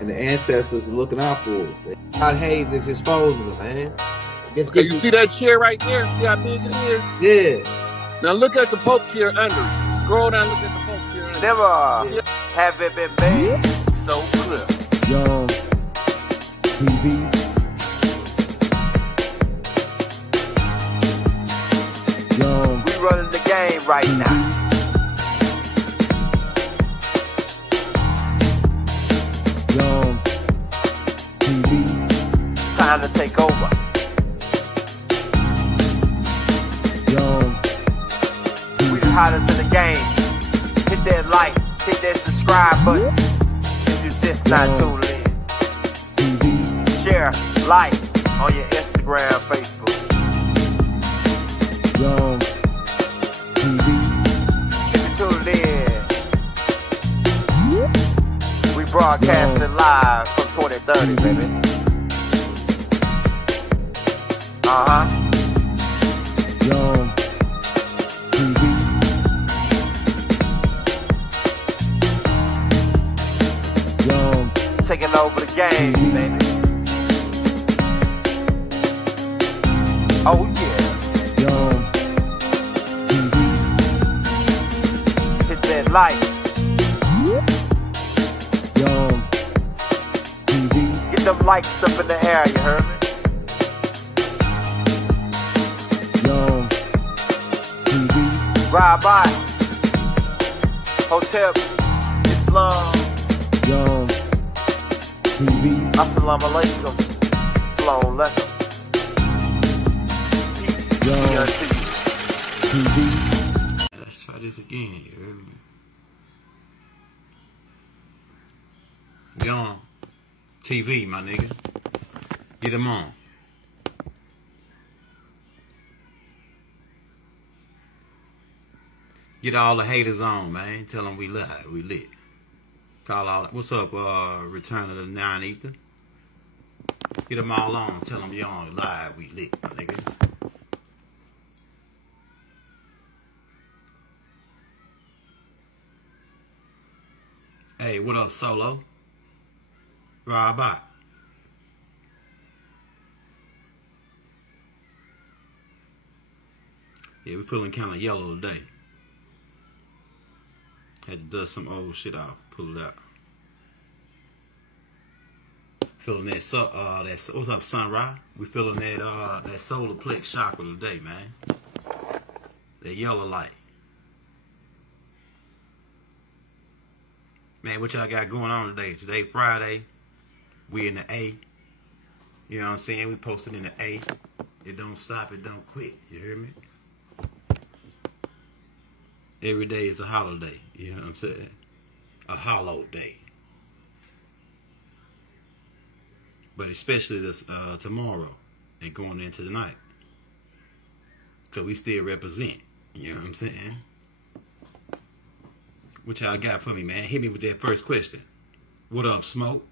and the ancestors are looking out for us. God Hayes is exposing them, man. Okay, you see that chair right there? See how big it is? Yeah. Now look at the Pope chair under it. Scroll down, look at the Pope chair under it. Never have it been made so clear. Young TV. Young. We running the game right now. Young TV. Time to take over. Young We the hottest in the game. Hit that like, hit that subscribe button. If you just not tuned in. TV. Share, like on your Instagram, Facebook. Young TV. If you tuned in, we broadcasting live from 2030, baby. Young TV. Young Taking over the game, baby. Oh yeah. Young TV. Hit that like. Young TV. Get them likes up in the air, you heard me? Young TV. Ride by. Hotel Islam. Young TV. Assalamu alaikum. Shalom alaikum. Young TV. Let's try this again, you heard me? Young TV, my nigga. Get them on. Get all the haters on, man. Tell them we live, we lit. Call all. What's up, Return of the Nine Ether? Get them all on. Tell them we on live, we lit, my nigga. Hey, what up, Solo? Ride by. Yeah, we're feeling kind of yellow today. Had to dust some old shit off, pull it out. Feeling that what's up, Sunrise? We feeling that solar plex chakra today, man. That yellow light. Man, what y'all got going on today? Today, Friday. We in the A. You know what I'm saying? We posted in the A. It don't stop, it don't quit. You hear me? Every day is a holiday. You know what I'm saying? A hollow day. But especially this tomorrow and going into the night. Because we still represent. You know what I'm saying? What y'all got for me, man? Hit me with that first question. What up, Smoke?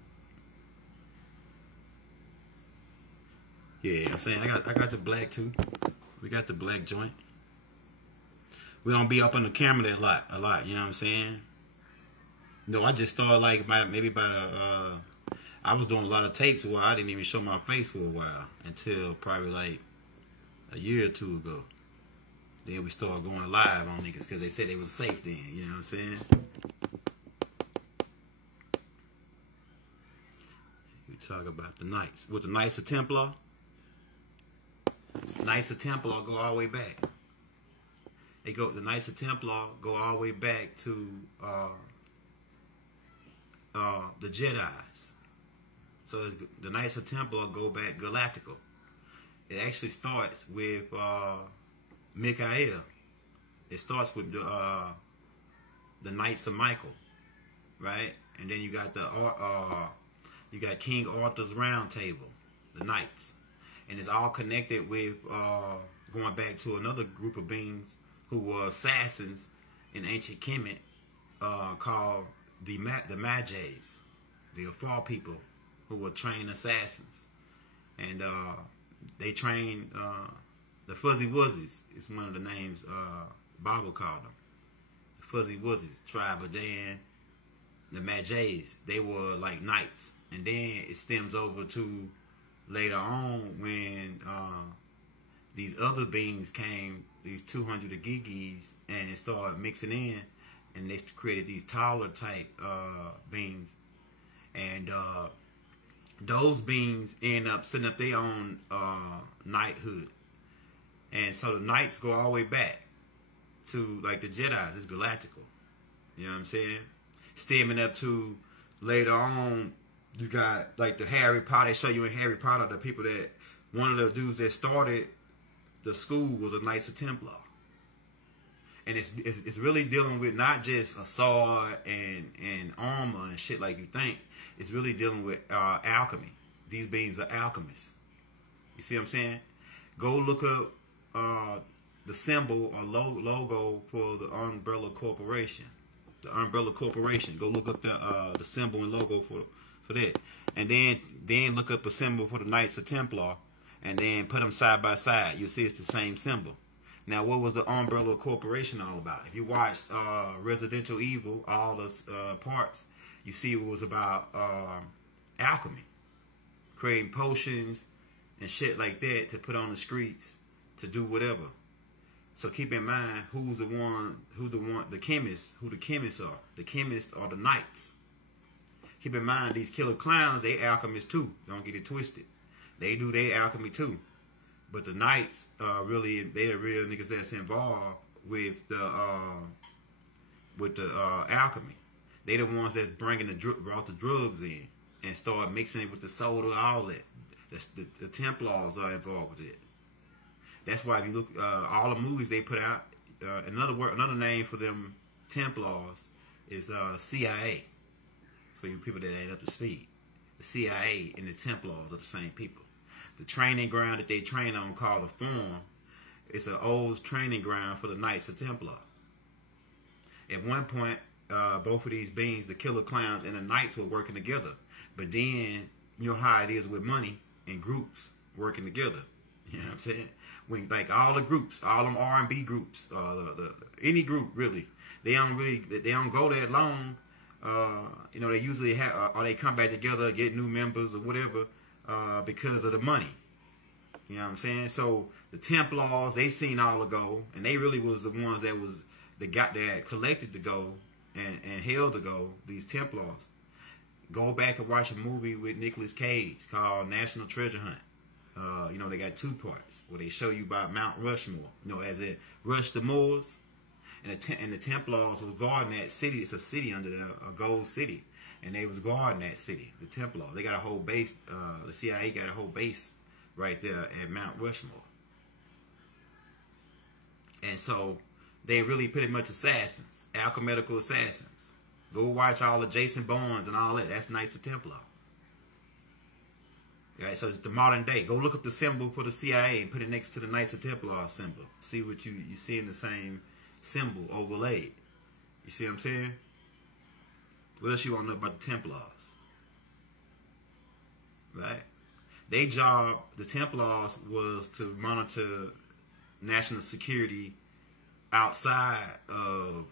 Yeah, I'm saying I got the black too. We got the black joint. We don't be up on the camera that a lot. You know what I'm saying? No, I just started like I was doing a lot of tapes where I didn't even show my face for a while until probably like a year or two ago. Then we started going live on niggas because they said it was safe then. You know what I'm saying? We talk about the Knights. With the Knights of Templar. Knights of Templar go all the way back. The Knights of Templar go all the way back to the Jedis. So the Knights of Templar go back galactical. It actually starts with Michael. It starts with the Knights of Michael, right? And then you got you got King Arthur's Round Table, the Knights, and it's all connected with going back to another group of beings who were assassins in ancient Kemet, called the Magi's, the Afar people, who were trained assassins, and they trained the Fuzzy Wuzzies. It's one of the names Bible called them. The Fuzzy Wuzzies, tribe of Dan. the Magi's, they were like knights. And then it stems over to later on when these other beings came, these 200 Agigis, and started mixing in, and they created these taller type beings. And those beings end up setting up their own knighthood. And so the knights go all the way back to like the Jedi's. It's galactical. You know what I'm saying? Stemming up to later on, you got like the Harry Potter. They show you in Harry Potter the people that, one of the dudes that started the school was a Knights of Templar. And it's really dealing with not just a sword and armor and shit like you think. It's really dealing with alchemy. These beings are alchemists. You see what I'm saying? Go look up the symbol or logo for the Umbrella Corporation. The Umbrella Corporation. Go look up the symbol and logo for that. And then look up a symbol for the Knights of Templar. And then put them side by side. You'll see it's the same symbol. Now, what was the Umbrella Corporation all about? If you watched Residential Evil, all the parts, you see it was about alchemy. Creating potions and shit like that to put on the streets to do whatever. So keep in mind who the chemists are. The chemists are the knights. Keep in mind these killer clowns, they alchemists too. Don't get it twisted. They do their alchemy too. But the knights, really, they the real niggas that's involved with the alchemy. They the ones that's brought the drugs in and start mixing it with the soda, all that. The Templars are involved with it. That's why if you look, all the movies they put out, another name for them Templars is CIA. For you people that ain't up to speed, the CIA and the Templars are the same people. The training ground that they train on called a Forum, it's an old training ground for the Knights of Templar. At one point, both of these beings, the killer clowns and the Knights, were working together. But then, you know how it is with money and groups working together. You know what I'm saying? When like all the groups, all them R&B groups, any group really, they don't go that long. You know, they usually have, or they come back together, get new members or whatever. Because of the money. You know what I'm saying? So the Templars, they seen all the gold, and they really was the ones that collected the gold and held the gold, these Templars. Go back and watch a movie with Nicolas Cage called National Treasure Hunt. You know, they got two parts where they show you about Mount Rushmore. You know, as in Rush the Moors. And the Templars was guarding that city. It's a city under there, a gold city. And they was guarding that city, the Templars. They got a whole base, the CIA got a whole base right there at Mount Rushmore. And so, they really pretty much assassins, alchemical assassins. Go watch all the Jason Bournes and all that. That's Knights of Templar. Right, so it's the modern day. Go look up the symbol for the CIA and put it next to the Knights of Templar symbol. See what you see in the same symbol overlaid. You see what I'm saying? What else you want to know about the Templars? Right? Their job, the Templars, was to monitor national security outside of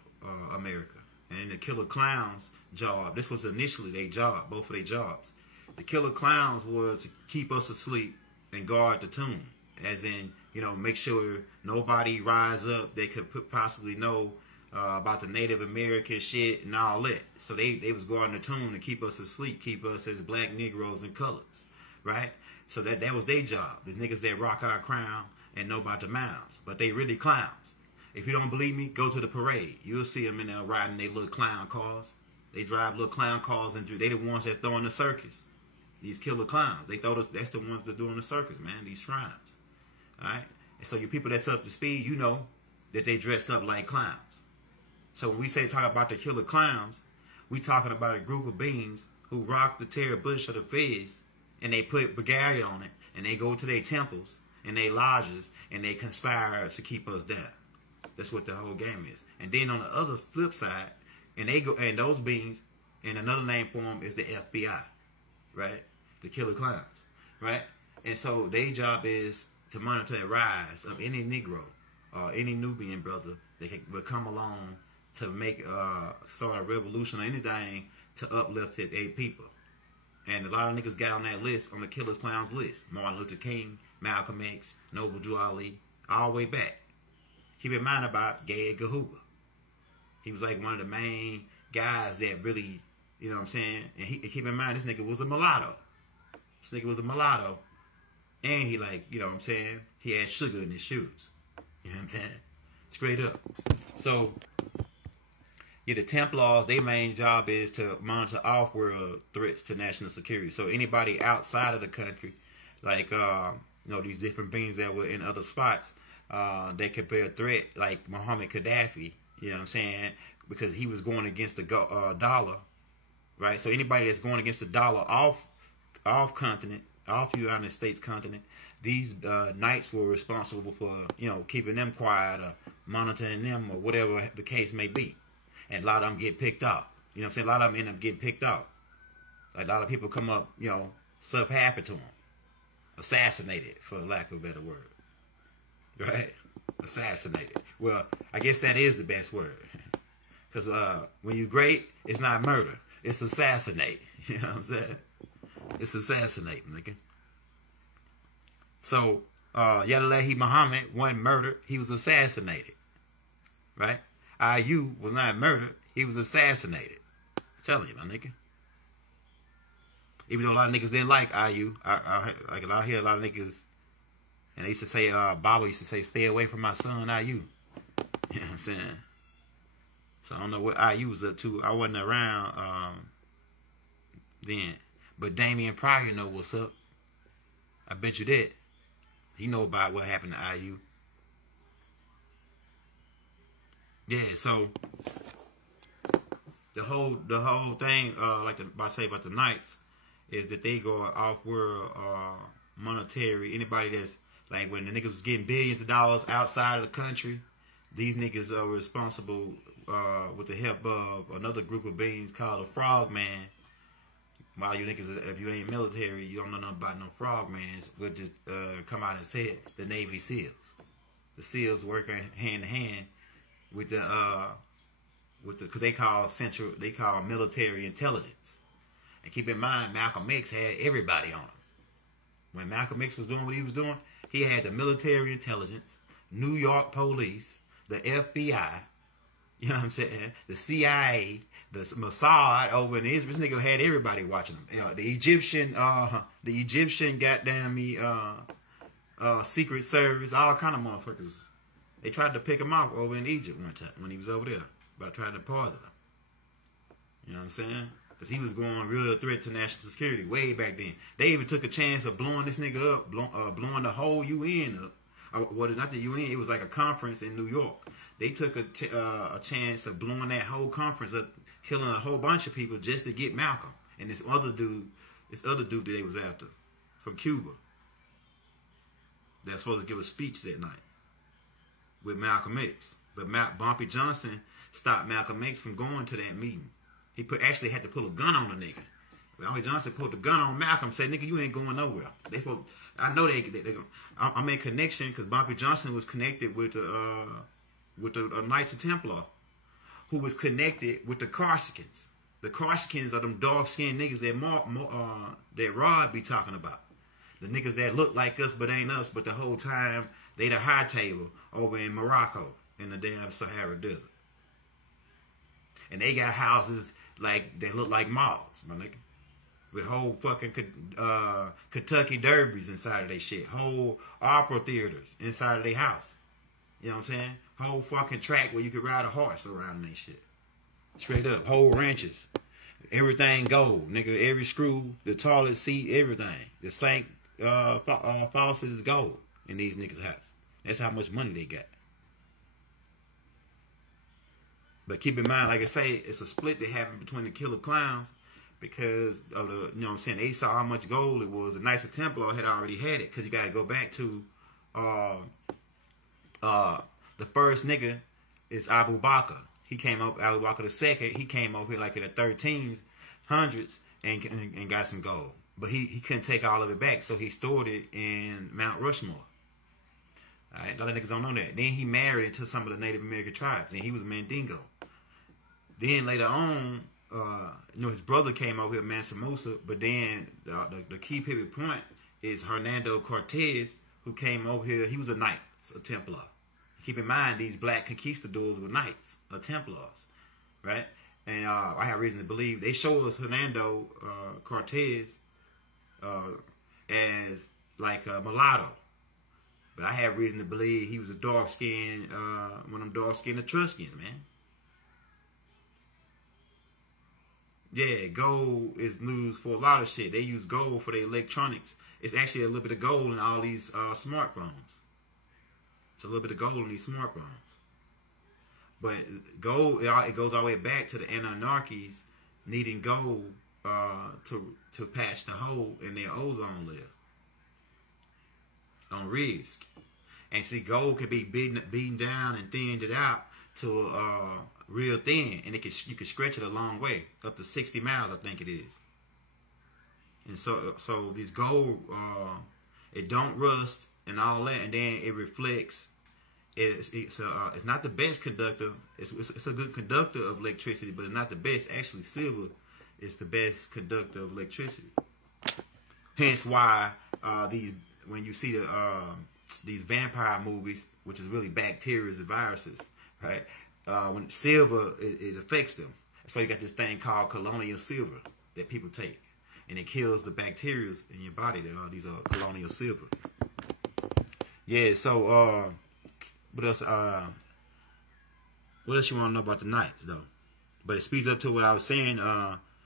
America. And the Killer Clowns' job, this was initially their job, both of their jobs. The Killer Clowns was to keep us asleep and guard the tomb. As in, you know, make sure nobody rise up that could possibly know about the Native American shit and all that. So they was guarding the tomb to keep us asleep, keep us as black Negroes and colors, right? So that was their job. The niggas that rock our crown and know about the mounds, but they really clowns. If you don't believe me, go to the parade. You'll see them in there riding their little clown cars. They drive little clown cars, and they the ones that throwing the circus. These killer clowns, that's the ones that doing the circus, man. These Shriners, all right. And so you people that's up to speed, you know that they dress up like clowns. So when we talk about the killer clowns, we talking about a group of beings who rock the terror bush of the feds, and they put regalia on it, and they go to their temples and their lodges, and they conspire to keep us down. That's what the whole game is. And then on the other flip side, and those beings, and another name for them is the FBI, right? The killer clowns, right? And so their job is to monitor the rise of any Negro or any Nubian brother that will come along to make start a revolution or anything to uplift their people. And a lot of niggas got on that list, on the Killers Clowns list. Martin Luther King, Malcolm X, Noble Drew Ali, all the way back. Keep in mind about Gay Edgar Hoover. He was like one of the main guys that really, you know what I'm saying? And keep in mind, this nigga was a mulatto. This nigga was a mulatto. And he like, you know what I'm saying? He had sugar in his shoes. You know what I'm saying? Straight up. So, yeah, the Templars, their main job is to monitor off-world threats to national security. So anybody outside of the country, like, you know, these different beings that were in other spots, they could be a threat, like Muhammad Gaddafi, you know what I'm saying? Because he was going against the dollar, right? So anybody that's going against the dollar off continent, off United States continent, these knights were responsible for, you know, keeping them quiet or monitoring them or whatever the case may be. And a lot of them get picked off. You know what I'm saying? A lot of them end up getting picked off. Like a lot of people come up, you know, stuff happened to them. Assassinated, for lack of a better word. Right? Assassinated. Well, I guess that is the best word. Because when you're great, it's not murder. It's assassinate. You know what I'm saying? It's assassinate, nigga. So, Yadalahi Muhammad wasn't murdered. He was assassinated. Right? IU was not murdered. He was assassinated. I'm telling you, my nigga. Even though a lot of niggas didn't like IU, I hear a lot of niggas, and they used to say, Baba used to say, stay away from my son, IU. You know what I'm saying? So I don't know what IU was up to. I wasn't around then. But Damian Pryor know what's up. I bet you that. He know about what happened to IU. Yeah, so the whole thing, like I say about the Knights, is that they go off-world monetary. Anybody that's like when the niggas was getting billions of dollars outside of the country, these niggas are responsible with the help of another group of beings called a frogman. While you niggas, if you ain't military, you don't know nothing about no frogmans. We'll just come out and say it. The Navy SEALs. The SEALs work hand in hand with the because they call military intelligence. And keep in mind, Malcolm X had everybody on him. When Malcolm X was doing what he was doing, he had the military intelligence, New York police, the FBI, you know what I'm saying, the CIA, the Mossad over in Israel. This nigga had everybody watching him. You know, the Egyptian goddamn me Secret Service, all kind of motherfuckers. They tried to pick him off over in Egypt one time when he was over there, about trying to poison him. You know what I'm saying? Because he was going real threat to national security way back then. They even took a chance of blowing this nigga up, blowing the whole UN up. Well, not the UN, it was like a conference in New York. They took a chance of blowing that whole conference up, killing a whole bunch of people just to get Malcolm and this other dude that they was after from Cuba. That's supposed to give a speech that night with Malcolm X. But Bumpy Johnson stopped Malcolm X from going to that meeting. He actually had to pull a gun on the nigga. Bumpy Johnson put the gun on Malcolm, said, nigga, you ain't going nowhere. I know they I'm in connection because Bumpy Johnson was connected with the Knights of Templar, who was connected with the Corsicans. The Corsicans are them dark-skinned niggas that Rod be talking about. The niggas that look like us but ain't us, but the whole time they the high table over in Morocco in the damn Sahara Desert. And they got houses like they look like malls, my nigga. With whole fucking Kentucky Derbies inside of their shit. Whole opera theaters inside of their house. You know what I'm saying? Whole fucking track where you could ride a horse around that shit. Straight up. Whole ranches. Everything gold, nigga. Every screw, the toilet seat, everything. The sink faucet is gold in these niggas' house. That's how much money they got. But keep in mind, like I say, it's a split that happened between the Killer Clowns because of the, you know what I'm saying, they saw how much gold it was. The Knights of Templar had already had it because you got to go back to the first nigga is Abu Bakr. He came up, Abu Bakr II, he came over here like in the 1300s and got some gold. But he couldn't take all of it back, so he stored it in Mount Rushmore. All right, a lot of niggas don't know that. Then he married into some of the Native American tribes, and he was a Mandingo. Then later on, his brother came over here, Mansa Musa, but then the key pivot point is Hernando Cortez, who came over here. He was a knight, a Templar. Keep in mind, these black conquistadors were knights, or Templars, right? And I have reason to believe they show us Hernando Cortez as like a mulatto, but I have reason to believe he was a dark-skinned, one of them dark-skinned Etruscans, man. Yeah, gold is used for a lot of shit. They use gold for their electronics. It's actually a little bit of gold in all these smartphones. It's a little bit of gold in these smartphones. But gold, it goes all the way back to the Anunnakis needing gold to patch the hole in their ozone layer on risk. And see, gold can be beaten down and thinned it out to real thin, and you can stretch it a long way, up to 60 miles, I think it is. And so this gold, it don't rust and all that, and then it reflects. It's not the best conductor. It's a good conductor of electricity, but it's not the best. Actually, silver is the best conductor of electricity. Hence why when you see these vampire movies, which is really bacteria and viruses, right? When silver, it affects them. That's why you got this thing called colonial silver that people take, and it kills the bacteria in your body. These are colonial silver. Yeah. So what else? What else you want to know about the Knights though? But it speeds up to what I was saying.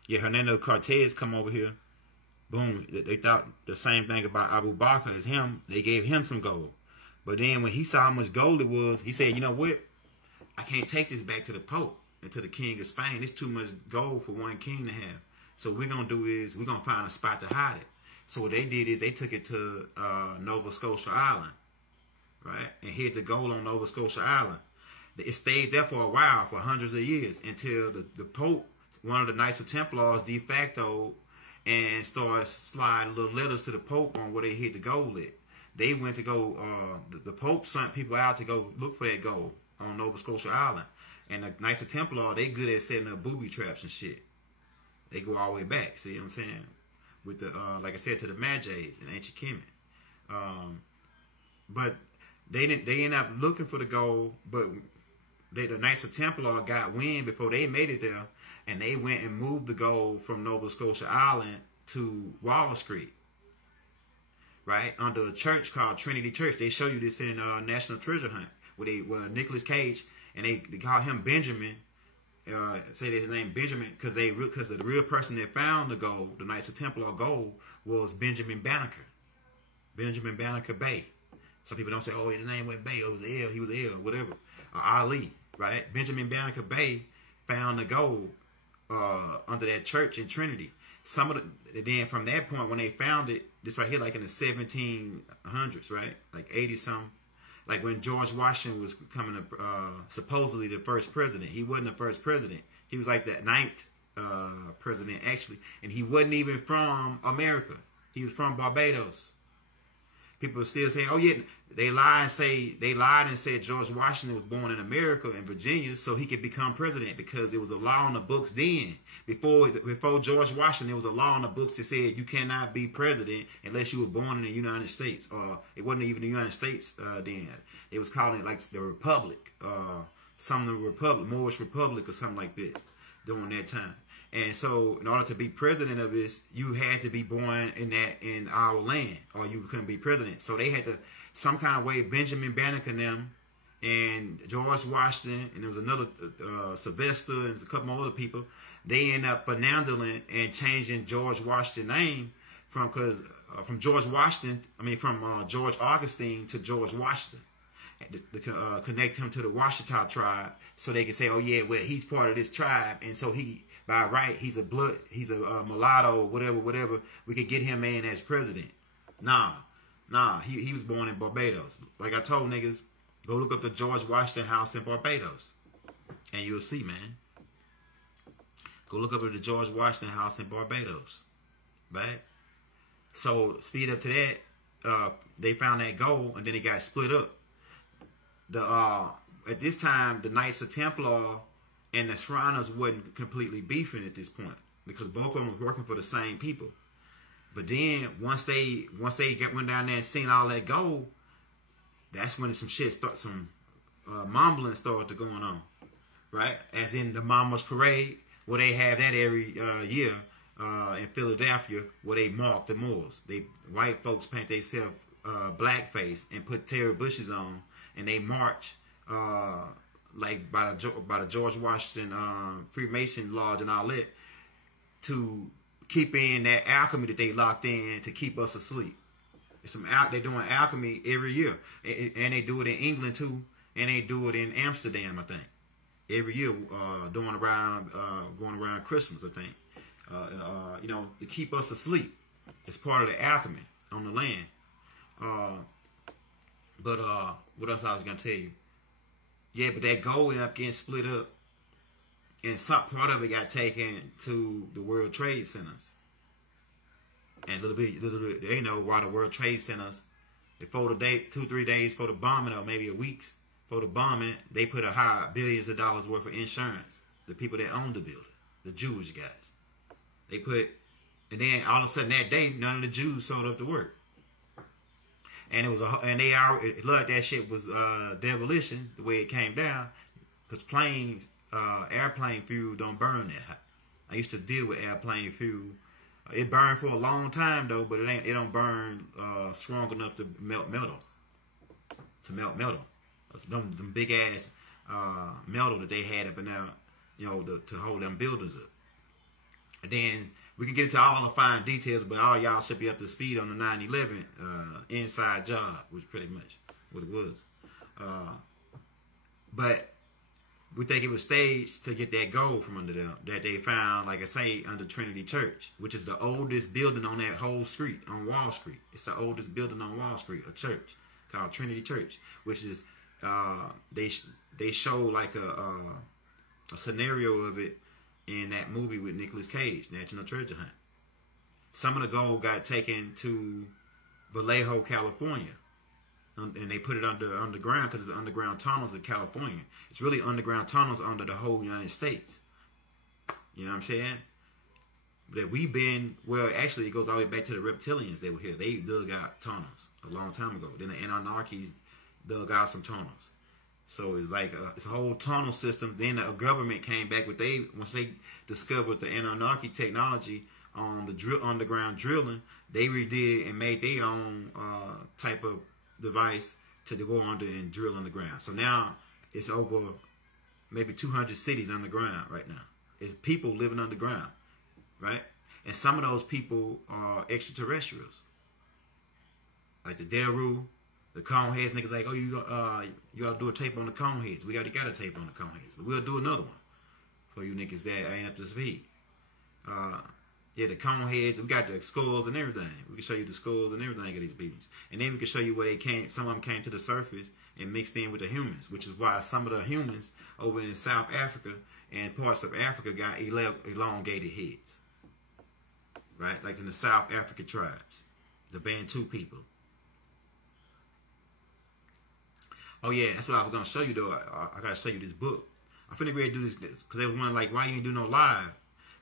Yeah, Hernando Cortez come over here. Boom. They thought the same thing about Abu Bakr as him. They gave him some gold. But then when he saw how much gold it was, he said, you know what? I can't take this back to the Pope and to the King of Spain. It's too much gold for one king to have. So what we're going to do is we're going to find a spot to hide it. So what they did is they took it to Nova Scotia Island, right? And hid the gold on Nova Scotia Island. It stayed there for a while, for hundreds of years, until the Pope, one of the Knights of Templars, de facto, and started sliding little letters to the Pope on where they hid the gold at. They went to go, the Pope sent people out to go look for that gold on Nova Scotia Island. And the Knights of Templar, they good at setting up booby traps and shit. They go all the way back, see what I'm saying? With the, like I said, to the Magi's in ancient Kemet. But they ended up looking for the gold, but the Knights of Templar got wind before they made it there, and they went and moved the gold from Nova Scotia Island to Wall Street, right, under a church called Trinity Church. They show you this in National Treasure Hunt, where Nicolas Cage, and they call him Benjamin, say that his name Benjamin, because the real person that found the gold, the Knights of Templar gold, was Benjamin Banneker. Benjamin Banneker Bey. Some people don't say, oh, his name went Bey, it was L, he was L, whatever. Ali, right? Benjamin Banneker Bey found the gold under that church in Trinity. Then from that point, when they found it, this right here, like in the 1700s, right? Like 80 something. Like when George Washington was coming up, supposedly the first president. He wasn't the first president. He was like the 9th president, actually. And he wasn't even from America. He was from Barbados. People still say, oh yeah, they lied and said George Washington was born in America, in Virginia, so he could become president, because it was a law on the books then. Before George Washington, there was a law on the books that said you cannot be president unless you were born in the United States. Or it wasn't even the United States then. It was calling it like the Republic, Moorish Republic or something like that during that time. And so, in order to be president of this, you had to be born in our land, or you couldn't be president. So they had to, some kind of way, Benjamin Banneker and them, and George Washington, and there was another Sylvester, and a couple more other people. They end up finagling and changing George Washington's name from George Augustine to George Washington, to connect him to the Washita tribe, so they can say, oh yeah, well, he's part of this tribe, and so he, by right, he's a mulatto, or whatever. We could get him in as president. Nah, he was born in Barbados. Like I told niggas, go look up the George Washington house in Barbados, and you'll see, man. Go look up at the George Washington house in Barbados, right? So speed up to that, they found that gold, and then it got split up. At this time, the Knights of Templar And the Shriners wasn't completely beefing at this point because both of them was working for the same people. But then once they went down there and seen all that gold, that's when some mumbling started going on, right? As in the Mama's Parade, where they have that every year in Philadelphia, where they mark the Moors. White folks paint themselves blackface and put terror bushes on, and they march like by the George Washington Freemason Lodge and all that to keep in that alchemy that they locked in to keep us asleep. They're doing alchemy every year, and they do it in England too, and they do it in Amsterdam, I think, every year, going around Christmas, I think, to keep us asleep. It's part of the alchemy on the land. But what else I was gonna tell you? Yeah, but that gold ended up getting split up, and some part of it got taken to the World Trade Centers. And little bit, they know why the World Trade Centers, before the day, 2-3 days for the bombing, or maybe a week for the bombing, they put a high billions of dollars worth of insurance. The people that owned the building, the Jewish guys, they put, and then all of a sudden that day, none of the Jews showed up to work. And it was they already looked, that shit was demolition the way it came down, because airplane fuel don't burn that hot. I used to deal with airplane fuel. It burned for a long time though, but it don't burn strong enough to melt metal. Them big ass metal that they had up in there, to hold them buildings up. And then we can get into all the fine details, but all y'all should be up to speed on the 9/11 inside job, which pretty much what it was. But we think it was staged to get that gold from under them that they found, like I say, under Trinity Church, which is the oldest building on that whole street, on Wall Street. It's the oldest building on Wall Street, a church called Trinity Church, which is they show like a scenario of it in that movie with Nicolas Cage, National Treasure Hunt. Some of the gold got taken to Vallejo, California. And they put it underground because it's underground tunnels in California. It's really underground tunnels under the whole United States. You know what I'm saying? That we've been, well, actually it goes all the way back to the reptilians that were here. They dug out tunnels a long time ago. Then the Anunnakis dug out some tunnels. So it's like it's a whole tunnel system. Then the government came back with once they discovered the Anunnaki technology on the underground drilling, they redid and made their own type of device to go under and drill underground. So now it's over maybe 200 cities underground right now. It's people living underground, right? And some of those people are extraterrestrials, like the Deru, the Coneheads. Niggas like, oh, you gotta do a tape on the Coneheads. We already got a tape on the Coneheads, but we'll do another one for you niggas that ain't up to speed. Yeah, the Coneheads, we got the skulls and everything. We can show you the skulls and everything of these beings. And then we can show you where they came, some of them came to the surface and mixed in with the humans, which is why some of the humans over in South Africa and parts of Africa got elongated heads. Right? Like in the South African tribes, the Bantu people. Oh yeah, that's what I was going to show you though. I got to show you this book. I'm finna ready to do this because they was wondering like, why you ain't do no live?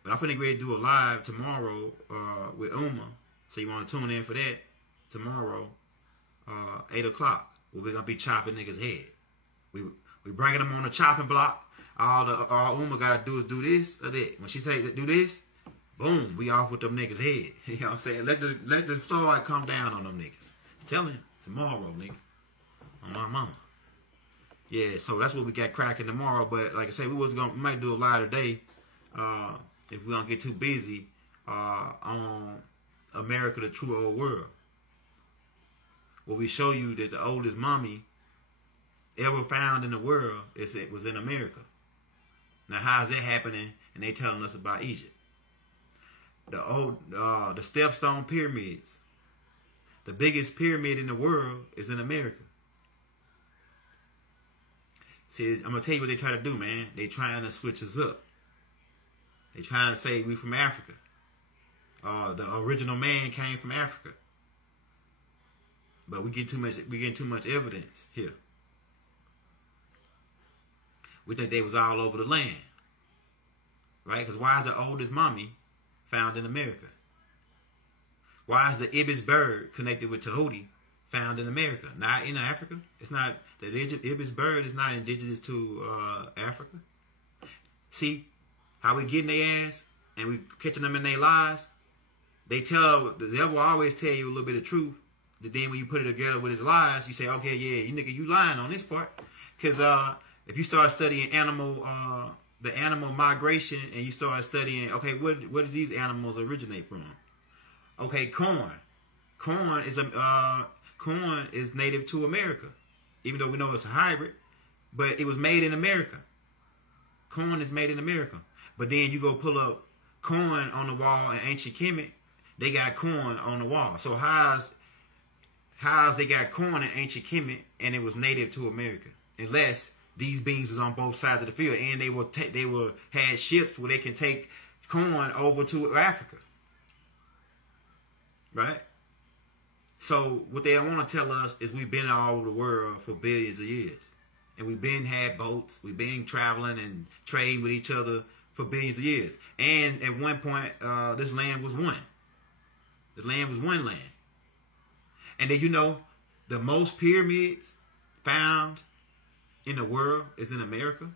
But I'm finna ready to do a live tomorrow with Uma. So you want to tune in for that tomorrow, 8 o'clock. Where we're gonna be chopping niggas' head. We bringing them on the chopping block. All Uma gotta do is do this or that. When she say do this, boom, we off with them niggas' head. You know what I'm saying? Let the sword come down on them niggas. I'm telling you, tomorrow, nigga, on my mama. Yeah, so that's what we got cracking tomorrow. But like I said, we might do a live today. If we don't get too busy on America, the True Old World, where we show you that the oldest mummy ever found in the world was in America. Now, how is that happening? And they telling us about Egypt. The Stepstone pyramids, the biggest pyramid in the world, is in America. See, I'm gonna tell you what they try to do, man. They trying to switch us up. They trying to say we from Africa. The original man came from Africa. But we get too much evidence here. We think they was all over the land. right? Because why is the oldest mummy found in America? Why is the ibis bird connected with Tahuti found in America, not in Africa? It's not, the ibis bird is not indigenous to Africa. See how we getting their ass and we catching them in their lies? The devil always tell you a little bit of truth. But then when you put it together with his lies, you say, okay, yeah, you lying on this part. Because if you start studying the animal migration, and you start studying, okay, where do these animals originate from? Okay, corn. Corn is native to America, even though we know it's a hybrid, but it was made in America. Corn is made in America. But then you go pull up corn on the wall in ancient Kemet, they got corn on the wall. So how's they got corn in ancient Kemet and it was native to America? Unless these beans was on both sides of the field and they had ships where they can take corn over to Africa. Right? So what they want to tell us is we've been all over the world for billions of years. And we've been had boats. We've been traveling and trading with each other for billions of years. And at one point, this land was one. The land was one land. And then, the most pyramids found in the world is in America.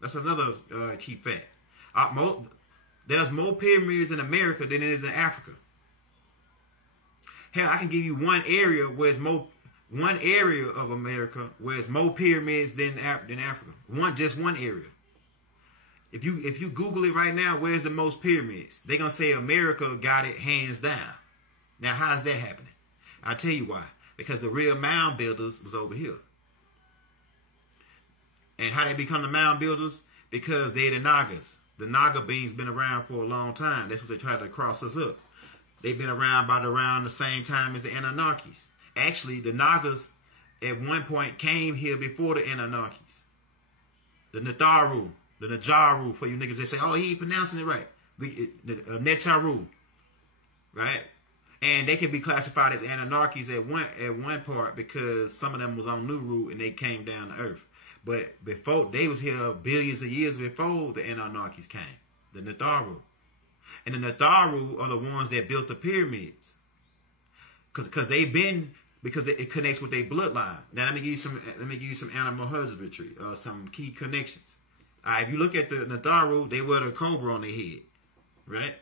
That's another key fact. There's more pyramids in America than it is in Africa. Hell, I can give you one area of America where it's more pyramids than Africa. Just one area. If you Google it right now, where's the most pyramids? They're gonna say America got it hands down. Now, how's that happening? I'll tell you why. Because the real mound builders was over here. And how they become the mound builders? Because they're the Nagas. The Naga beings been around for a long time. That's what they tried to cross us up. They've been around around the same time as the Anunnakis. Actually, the Nagas at one point came here before the Anunnakis. The Natharu, the Najaru, for you niggas that say, oh, he ain't pronouncing it right. Netaru, right? And they can be classified as Anunnakis at one part because some of them was on Nuru and they came down to Earth. But before, they was here billions of years before the Anunnakis came, the Natharu. And the Natharu are the ones that built the pyramids. Because it connects with their bloodline. Now let me give you some animal husbandry, some key connections. If you look at the Natharu, they wear the cobra on their head, right?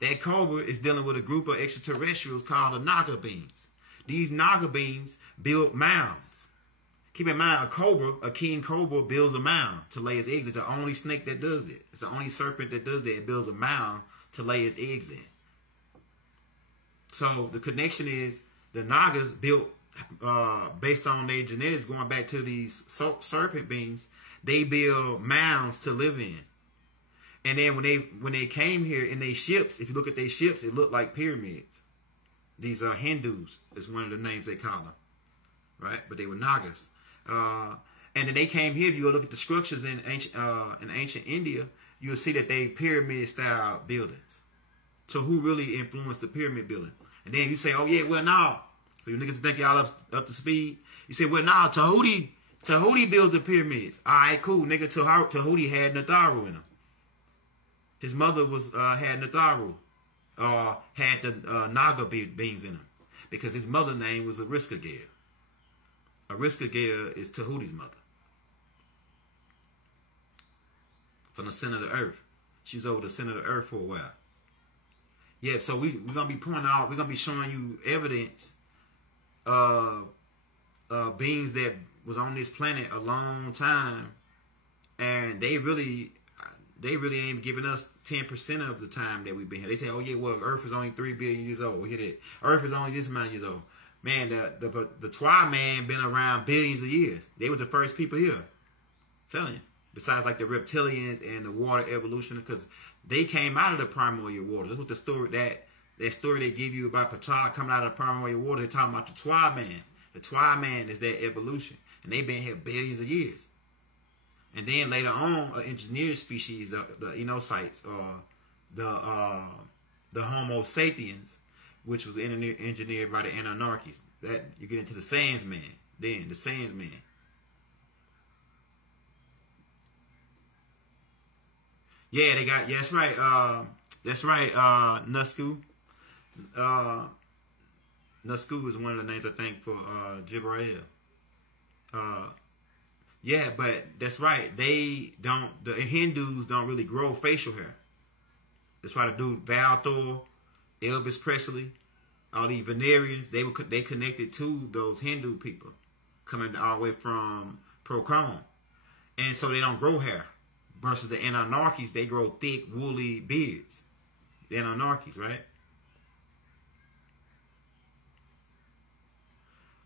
That cobra is dealing with a group of extraterrestrials called the Naga beings. These Naga beings build mounds. Keep in mind, a king cobra builds a mound to lay his eggs. It's the only snake that does that. It's the only serpent that does that. It builds a mound to lay his eggs in. So the connection is the Nagas built based on their genetics going back to these serpent beings. They build mounds to live in. And then when they came here in their ships, if you look at their ships, it looked like pyramids. These are Hindus is one of the names they call them, right? But they were Nagas. And then they came here. If you go look at the structures in ancient India, you'll see that they pyramid style buildings. So who really influenced the pyramid building? And then you say, oh yeah, well now, for you niggas think y'all up to speed, you say, well now Tahuti builds the pyramids. All right, cool, nigga. Tahuti had Natharu in him. His mother had Natharu, had the Naga beings in him, because his mother name was Ariskagir. Ariskagir is Tahuti's mother. From the center of the earth. She was over the center of the earth for a while. Yeah, so we're going to be pointing out, we're going to be showing you evidence of beings that was on this planet a long time, and they really ain't giving us 10% of the time that we've been here. They say, oh yeah, well, Earth is only 3 billion years old. We hear that. Earth is only this amount of years old. Man, the Twa man been around billions of years. They were the first people here. I'm telling you. Besides like the reptilians and the water evolution, because they came out of the primordial water. That's what the story that story they give you about Ptah coming out of the primordial water. They're talking about the Twa man. The Twa man is their evolution, and they've been here billions of years. And then later on, an engineered species, the Enocytes, or the Homo sapiens, which was engineered by the Anunnakis. That you get into the Sans man. Then the Sans man. Yeah, they got. Yeah, that's right. That's right. Nusku. Nusku is one of the names I think for Jibrail. Yeah, but that's right. They don't. The Hindus don't really grow facial hair. That's why the dude Val Thor, Elvis Presley, all these Venerians, they connected to those Hindu people coming all the way from Procon, and so they don't grow hair. Versus the Anunnakis, they grow thick, woolly beards. The Anunnakis, right?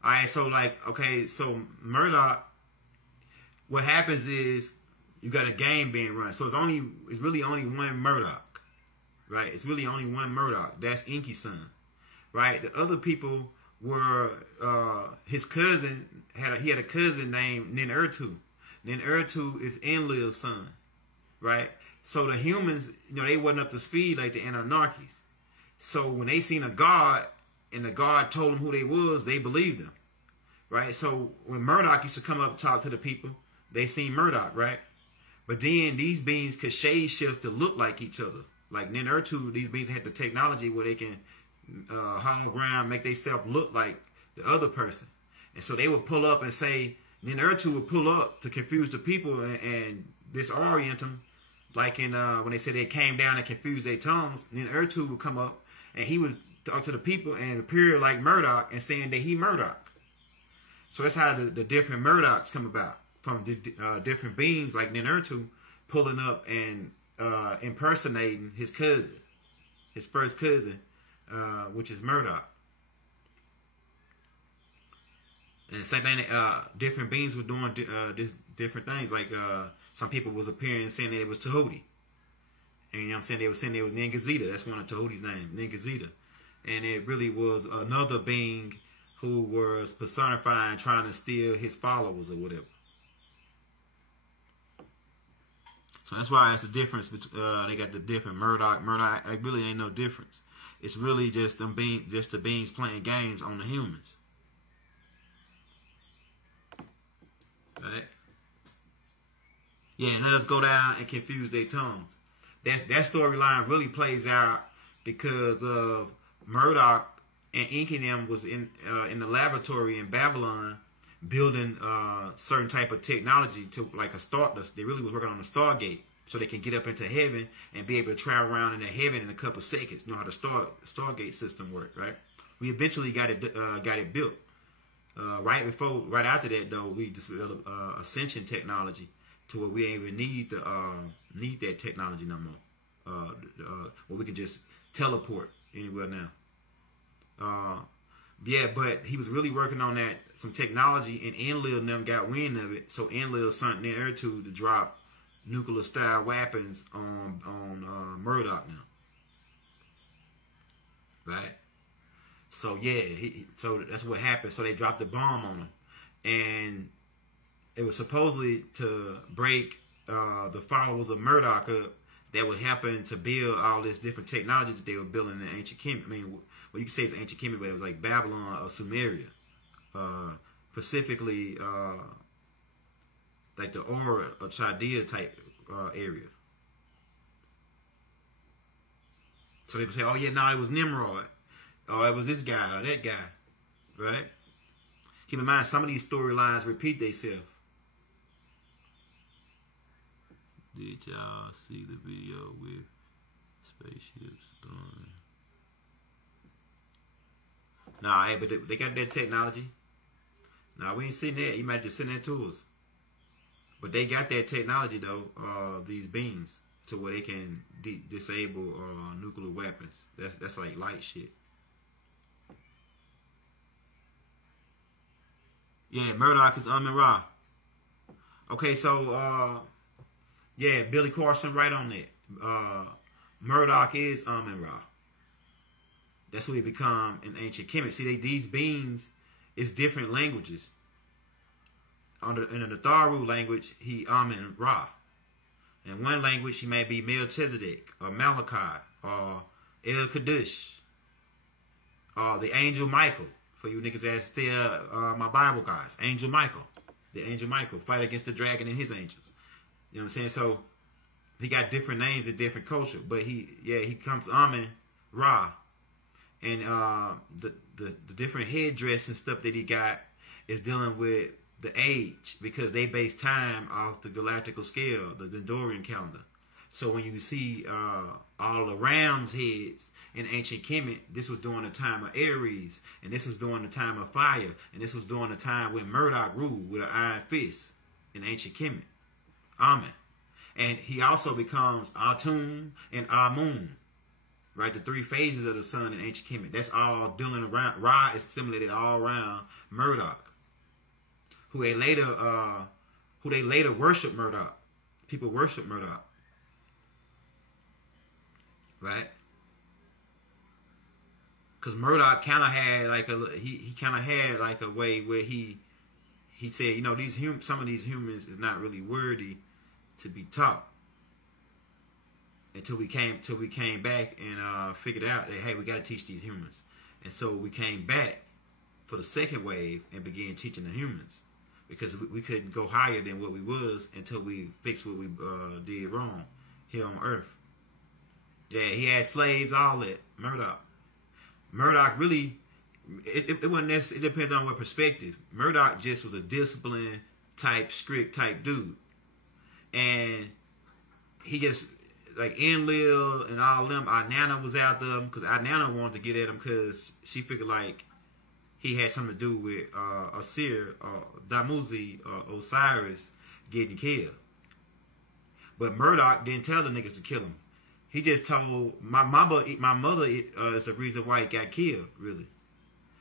All right, so so Murdoch. What happens is you got a game being run. So it's really only one Murdoch, right? It's really only one Murdoch. That's Inky's son, right? The other people were his cousin. He had a cousin named Ninurtu. Ninurtu is Enlil's son, right? So the humans, they wasn't up to speed like the Anunnakis. So when they seen a god and the god told them who they was, they believed him, right? So when Murdoch used to come up and talk to the people, they seen Murdoch, right? But then these beings could shade shift to look like each other. Like Ninurtu, these beings had the technology where they can hologram, make themselves look like the other person. And so they would pull up and say, Ninurtu would pull up to confuse the people and disorient them. Like in when they said they came down and confused their tongues, Ninurtu would come up and he would talk to the people and appear like Murdoch and saying that he Murdoch. So that's how the different Murdochs come about. From different beings like Ninurtu pulling up and impersonating his cousin, his first cousin, which is Murdoch. And the same thing, different beings were doing different things. Like some people was appearing and saying that it was Tahuti. And you know what I'm saying? They were saying it was Ningazita. That's one of Tahuti's names, Ningazita. And it really was another being who was personifying, trying to steal his followers or whatever. So that's why it's a difference between they got the different Murdoch. It really ain't no difference. It's really just them beings, just the beings playing games on the humans. Right? Yeah, and let us go down and confuse their tongues. That storyline really plays out because of Murdoch and Inky and them was in the laboratory in Babylon building certain type of technology to like a star. They really was working on a Stargate so they can get up into heaven and be able to travel around in the heaven in a couple seconds. You know how the Stargate system worked, right? We eventually got it built. Right after that though, we just developed ascension technology to where we ain't even need that technology no more. Where we can just teleport anywhere now. Yeah, but he was really working on that, some technology, and Enlil and them got wind of it. So Enlil sent Ninurtu to drop nuclear style weapons on Murdoch now. Right? So yeah, so that's what happened. So they dropped the bomb on him, and it was supposedly to break the followers of Murdoch up. That would happen to build all this different technology that they were building in ancient Kemet. I mean, well, you can say it's ancient Kemet, but it was like Babylon or Sumeria, specifically like the Ur or Chaldea type area. So they would say, "Oh yeah, no, it was Nimrod, or it was this guy or that guy," right? Keep in mind, some of these storylines repeat themselves. Did y'all see the video with spaceships going? Nah, hey, but they got that technology. Nah, we ain't seen that. You might just send that to us. But they got that technology though. These beings to where they can disable nuclear weapons. That's like light shit. Yeah, Murdoch is Amun-Ra. Okay, so yeah, Billy Carson right on that. Murdoch is Amun-Ra. That's who he become in ancient Kemet. See, these beings is different languages. In the Natharu language, he Amun-Ra. In one language, he may be Melchizedek or Malachi or El Kadush or the Angel Michael. For you niggas that still my Bible guys, Angel Michael. The Angel Michael fight against the dragon and his angels. You know what I'm saying? So He got different names in different culture, but he comes Amen Ra, and the different headdress and stuff that he got is dealing with the age, because they base time off the galactical scale, the Dendorian calendar. So when you see all the ram's heads in ancient Kemet, this was during the time of Aries, and this was during the time of fire, and this was during the time when Murdoch ruled with an iron fist in ancient Kemet. Amen. And he also becomes Atum and Amun, right? The three phases of the sun in ancient Kemet. That's all dealing around. Ra is stimulated all around Murdoch, who they later worship Murdoch. People worship Murdoch, right? Because Murdoch kind of had like he kind of had like a way where he said, you know, some of these humans is not really worthy to be taught, until we came back and figured out that, hey, we got to teach these humans. And so we came back for the second wave and began teaching the humans, because we couldn't go higher than what we was until we fixed what we did wrong here on Earth. Yeah, he had slaves, all that. Murdoch really, it wasn't necessarily, it depends on what perspective. Murdoch just was a disciplined type, strict type dude. And he just, like Enlil and all them, Inanna was out there, because Inanna wanted to get at him because she figured like he had something to do with Asir, Damuzi, Osiris getting killed. But Murdoch didn't tell the niggas to kill him. He just told my mother is the reason why he got killed, really.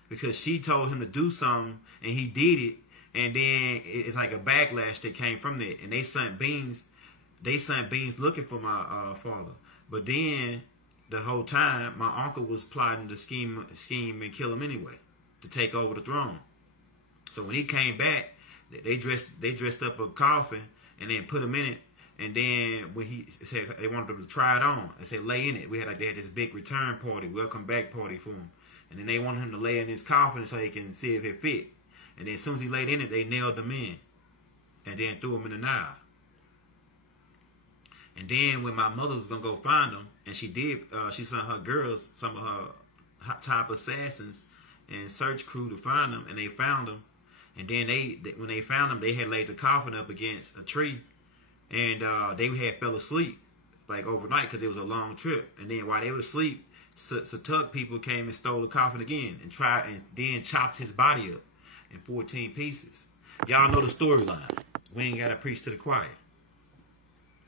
Because she told him to do something, and he did it, and then it's like a backlash that came from that. And they sent beings looking for my father. But then, the whole time, my uncle was plotting to scheme and kill him anyway, to take over the throne. So when he came back, they dressed up a coffin and then put him in it. And then when he said they wanted him to try it on, they said lay in it. They had this big return party, welcome back party for him. And then they wanted him to lay in his coffin so he can see if it fit. And then as soon as he laid in it, they nailed him in, and then threw him in the Nile. And then when my mother was gonna go find him, and she did, she sent her girls, some of her top assassins and search crew to find him, and they found him. And then when they found him, they had laid the coffin up against a tree. And they had fell asleep like overnight because it was a long trip. And then while they were asleep, Satuk people came and stole the coffin again and then chopped his body up in 14 pieces. Y'all know the storyline. We ain't got to preach to the choir.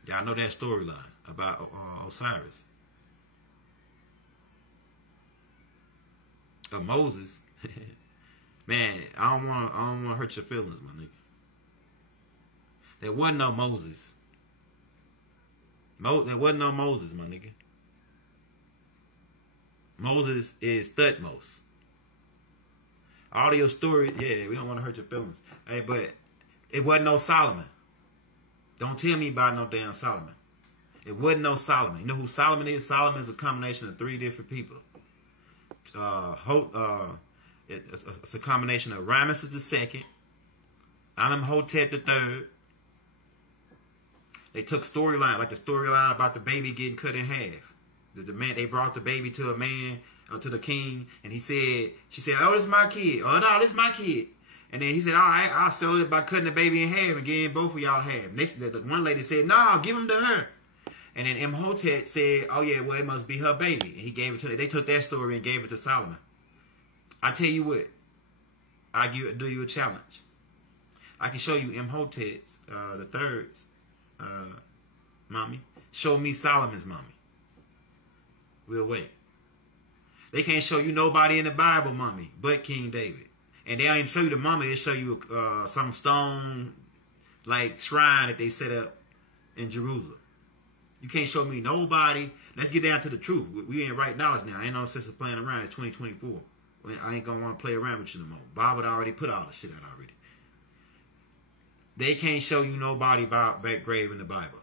Y'all know that storyline about Osiris. Moses. Man, I don't want to hurt your feelings, my nigga. There wasn't no Moses. There wasn't no Moses, my nigga. Moses is Thutmose. All of your story, yeah, we don't want to hurt your feelings. Hey, but it wasn't no Solomon. Don't tell me about no damn Solomon. It wasn't no Solomon. You know who Solomon is? Solomon is a combination of three different people. It's a combination of Ramesses II, Amenhotep III. They took storyline, like the storyline about the baby getting cut in half. The man, they brought the baby to a man, to the king, and she said, oh, this is my kid. Oh, no, this is my kid. And then he said, all right, I'll settle it by cutting the baby in half and getting both of y'all half. And the one lady said, no, give him to her. And then Imhotep said, oh, yeah, well, it must be her baby. And he gave it to her. They took that story and gave it to Solomon. I tell you what, do you a challenge. I can show you Imhotep's, the third's, mommy. Show me Solomon's mommy. We'll wait. They can't show you nobody in the Bible mommy but King David. And they don't even show you the mommy. They show you some stone like shrine that they set up in Jerusalem. You can't show me nobody. Let's get down to the truth. We ain't right knowledge now. Ain't no sense of playing around. It's 2024. I ain't gonna want to play around with you no more. Bob had already put all the shit out already. They can't show you nobody back grave in the Bible.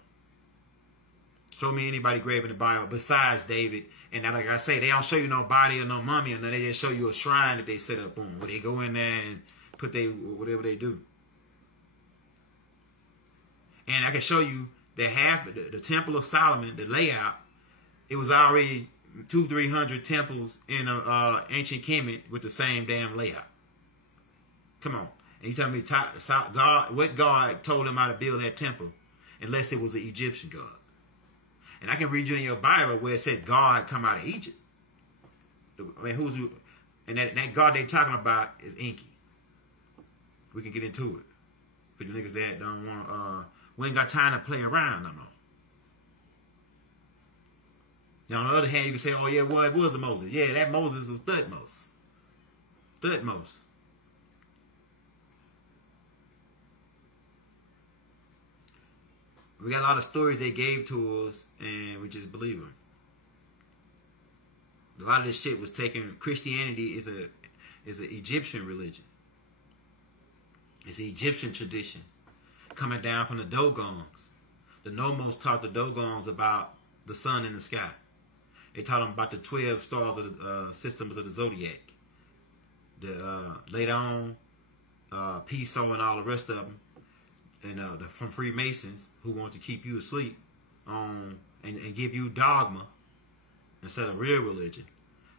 Show me anybody grave in the Bible besides David. And now, like I say, they don't show you no body or no mummy, and then they just show you a shrine that they set up on, where they go in there and put whatever they do. And I can show you That half the Temple of Solomon, the layout, it was already 200-300 temples in ancient Kemet with the same damn layout. Come on. And you tell me what God told him how to build that temple unless it was an Egyptian God. And I can read you in your Bible where it says God come out of Egypt. I mean, and that God they talking about is Enki. We can get into it. For the niggas that don't want we ain't got time to play around no more. Now, on the other hand, you can say, oh, yeah, well, it was a Moses. Yeah, that Moses was Thutmose. Thutmose. We got a lot of stories they gave to us, and we just believe them. A lot of this shit was taken. Christianity is an Egyptian religion. It's an Egyptian tradition coming down from the Dogons. The Nomos taught the Dogons about the sun in the sky. They taught them about the 12 stars of the systems of the zodiac. Later on, Piso and all the rest of them, and from Freemasons who want to keep you asleep and give you dogma instead of real religion.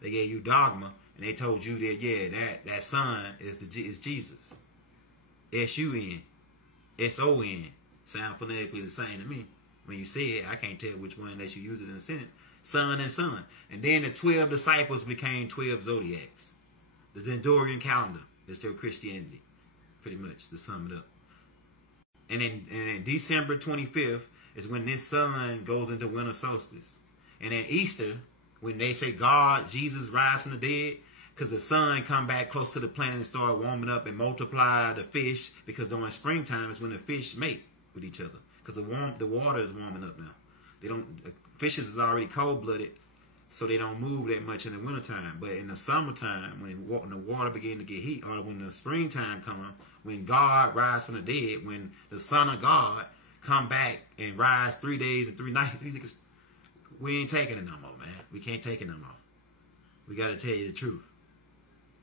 They gave you dogma, and they told you that, yeah, that sun is Jesus. S-U-N. S-O-N. Sound phonetically the same to me. When you say it, I can't tell which one that you use it in the sentence. Sun and sun. And then the 12 disciples became 12 zodiacs. The Zendorian calendar is still Christianity. Pretty much, to sum it up. And then December 25th is when this sun goes into winter solstice. And then Easter, when they say God, Jesus rise from the dead, because the sun come back close to the planet and start warming up and multiply the fish, because during springtime is when the fish mate with each other. Because the water is warming up now. Fishes is already cold-blooded, so they don't move that much in the wintertime. But in the summertime, when the water begin to get heat, or when the springtime comes, when God rise from the dead, when the Son of God come back and rise 3 days and 3 nights, we ain't taking it no more, man. We can't take it no more. We got to tell you the truth.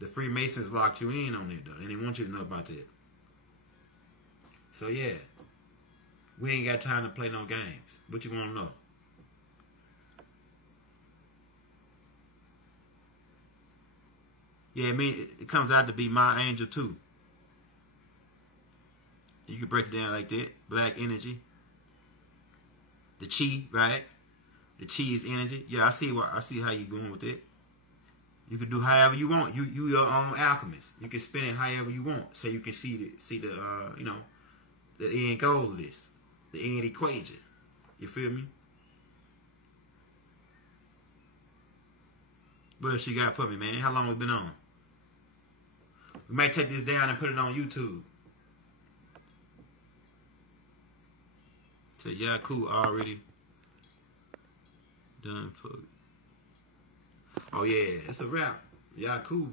The Freemasons locked you in on it, though. They didn't want you to know about that. So, yeah. We ain't got time to play no games. What you want to know? Yeah, I mean, it comes out to be my angel, too. You can break it down like that. Black energy. The chi, right? The chi is energy. Yeah, I see how you going with it. You can do however you want. You your own alchemist. You can spin it however you want, so you can see the the end goal of this, the end equation. You feel me? What else you got for me, man? How long we been on? We might take this down and put it on YouTube. So Yaku already done for. Oh yeah, it's a wrap. Yaku,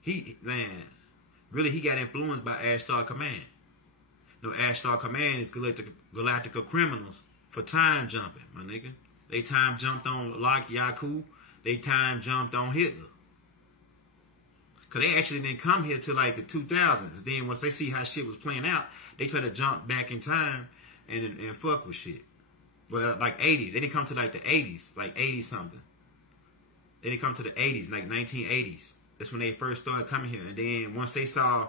he got influenced by Ashtar Command. No, Ashtar Command is galactical criminals for time jumping, my nigga. They time jumped on like Yaku. They time jumped on Hitler. Because they actually didn't come here till like the 2000s. Then once they see how shit was playing out, they try to jump back in time and fuck with shit. But like 80s. They didn't come to like the 80s. Like 80 something. They didn't come to the 80s, like 1980s. That's when they first started coming here. And then once they saw,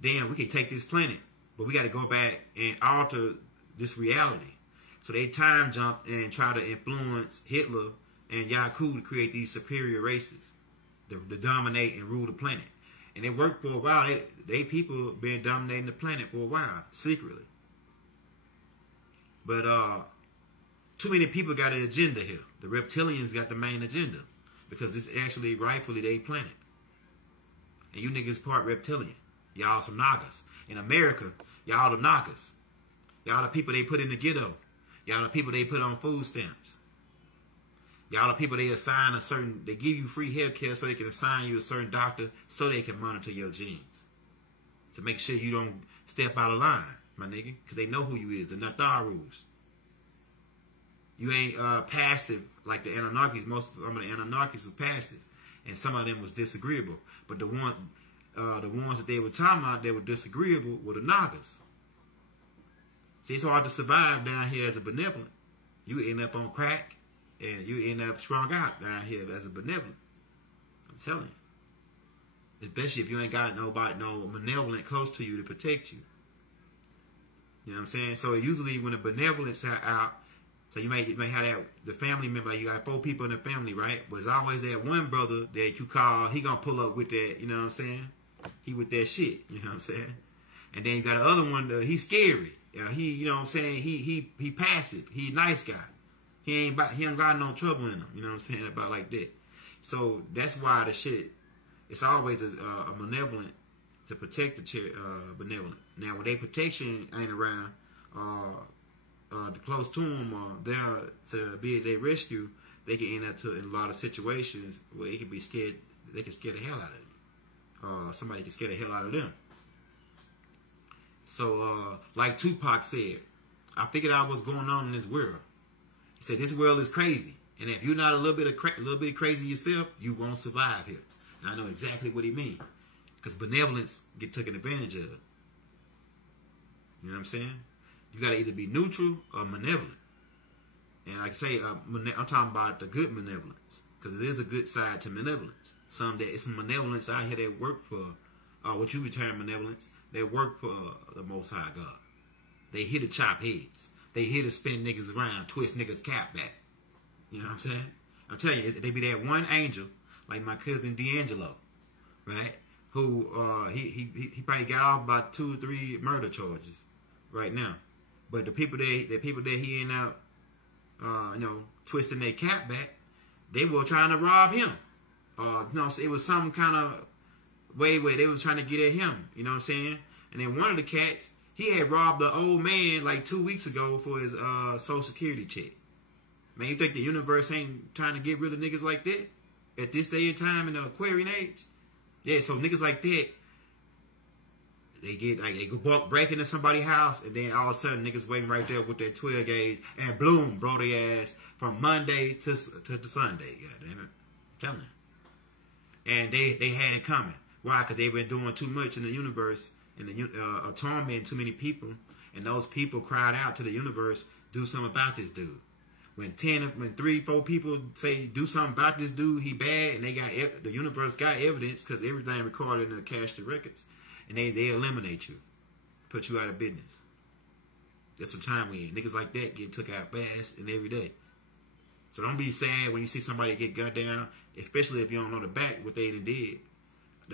damn, we can take this planet, but we got to go back and alter this reality. So they time jumped and try to influence Hitler and Yaku to create these superior races to dominate and rule the planet. And it worked for a while. They people been dominating the planet for a while, secretly. But too many people got an agenda here. The reptilians got the main agenda. Because this actually rightfully they planet. And you niggas part reptilian. Y'all some Nagas. In America, y'all the Nagas. Y'all the people they put in the ghetto. Y'all the people they put on food stamps. Y'all the people they assign they give you free health care so they can assign you a certain doctor so they can monitor your genes. To make sure you don't step out of line, my nigga. Because they know who you is. The Natharus. You ain't passive like the Anunnakis. Some of the Anunnakis were passive, and some of them was disagreeable. But the ones that they were talking about, they were disagreeable were the Nagas. See, it's hard to survive down here as a benevolent. You end up on crack, and you end up strung out down here as a benevolent. I'm telling you. Especially if you ain't got nobody, no benevolent close to you to protect you. You know what I'm saying? So usually when the benevolence are out, so you may have that, the family member, you got 4 people in the family, right? But it's always that one brother that you call, he gonna pull up with that, you know what I'm saying? He with that shit, you know what I'm saying? And then you got the other one, he's scary. He, you know what I'm saying? He passive. He a nice guy. He ain't got no trouble in him. You know what I'm saying? About like that. So that's why the shit. It's always a benevolent to protect the benevolent. Now when they protection ain't around, the close to them or there to be their rescue, they can end up in a lot of situations where they can be scared. They can scare the hell out of you. Somebody can scare the hell out of them. So, like Tupac said, I figured out what's going on in this world. He said, this world is crazy. And if you're not a little bit crazy yourself, you won't survive here. And I know exactly what he means. Because benevolence get taken advantage of. You know what I'm saying? You got to either be neutral or malevolent. And like I say, I'm talking about the good malevolence. Because there is a good side to malevolence. It's some malevolence out here that work for, what you term malevolence, they work for the Most High God. They here to chop heads. They here to spin niggas around, twist niggas' cap back. You know what I'm saying? I'm telling you, they be that one angel, like my cousin D'Angelo, right? Who he probably got off about 2 or 3 murder charges right now. But the people that he ain't out, twisting their cap back, they were trying to rob him. It was some kind of way where they was trying to get at him. You know what I'm saying? And then one of the cats, he had robbed the old man like 2 weeks ago for his Social Security check. Man, you think the universe ain't trying to get rid of niggas like that at this day and time in the Aquarian age? Yeah, so niggas like that, they go break into somebody's house, and then all of a sudden niggas waiting right there with that 12 gauge, and boom, bro, their ass from Monday to Sunday. Goddamn it, I'm telling you. And they had it coming. Why? Because they've been doing too much in the universe, and tormenting too many people, and those people cried out to the universe, do something about this dude. When 3, 4 people say do something about this dude, he bad, and the universe got evidence because everything recorded in the Akashic records, and they eliminate you, put you out of business. That's the time we in. Niggas like that get took out fast and every day. So don't be sad when you see somebody get gunned down, especially if you don't know the back what they did,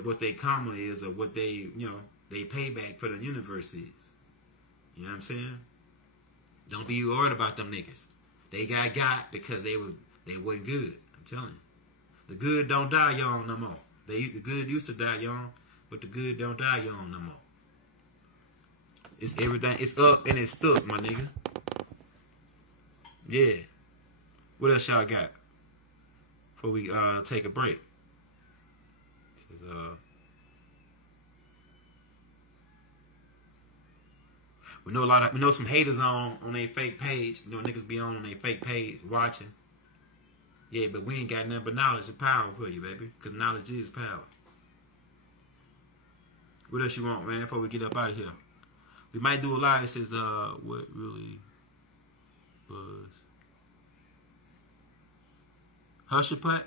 what their karma is, or what they they payback for the universe is. You know what I'm saying? Don't be worried about them niggas. They got because they wasn't good. I'm telling you. The good don't die young no more. The good used to die young, but the good don't die young no more. It's everything. It's up and it's stuck, my nigga. Yeah. What else y'all got before we take a break? This is, we know some haters on their fake page. You know, niggas be on their fake page watching. Yeah, but we ain't got nothing but knowledge and power for you, baby. Because knowledge is power. What else you want, man, before we get up out of here? We might do a live that says, what really was Hushaput?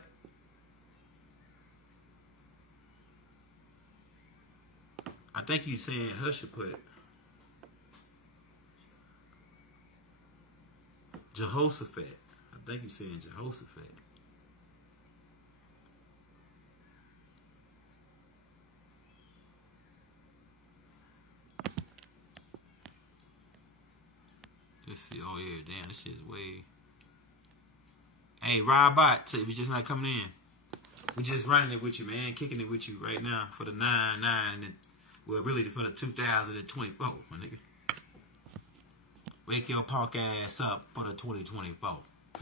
I think you saying Hushaput. Jehoshaphat. I think you're saying Jehoshaphat. Let's see. Oh, yeah. Damn, this shit is way... Hey, Rob Bot, if you're just not coming in, we're just running it with you, man. Kicking it with you right now for the 9-9. Well, really for the 2024, my nigga. Wake your punk ass up for the 2024.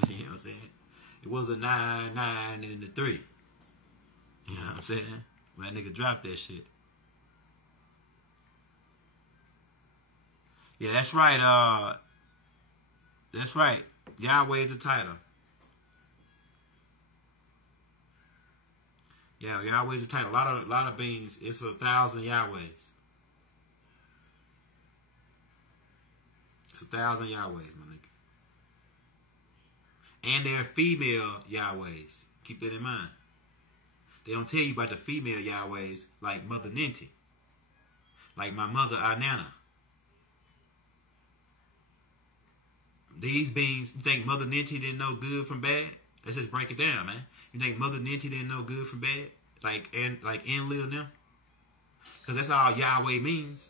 You know what I'm saying? It was a 9-9 and the 3. You know what I'm saying? When that nigga dropped that shit. Yeah, that's right. That's right. Yahweh is the title. Yeah, Yahweh is the title. A lot of beings. It's 1,000 Yahwehs. It's 1,000 Yahwehs, my nigga. And there are female Yahwehs. Keep that in mind. They don't tell you about the female Yahwehs like Mother Ninti. Like my mother, Anana. These beings, you think Mother Ninti didn't know good from bad? Let's just break it down, man. You think Mother Ninti didn't know good from bad? Like Enlil and them? Because that's all Yahweh means.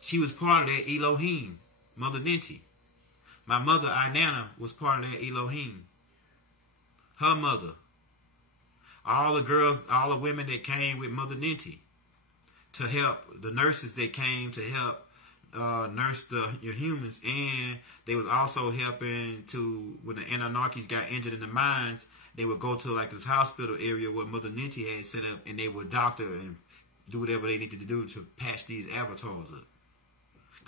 She was part of that Elohim, Mother Ninti. My mother, Inanna, was part of that Elohim. Her mother. All the girls, all the women that came with Mother Ninti to help, the nurses that came to help nurse your humans, and they was also helping to, when the Anunnakis got injured in the mines, they would go to like this hospital area where Mother Ninti had set up, and they would doctor and do whatever they needed to do to patch these avatars up.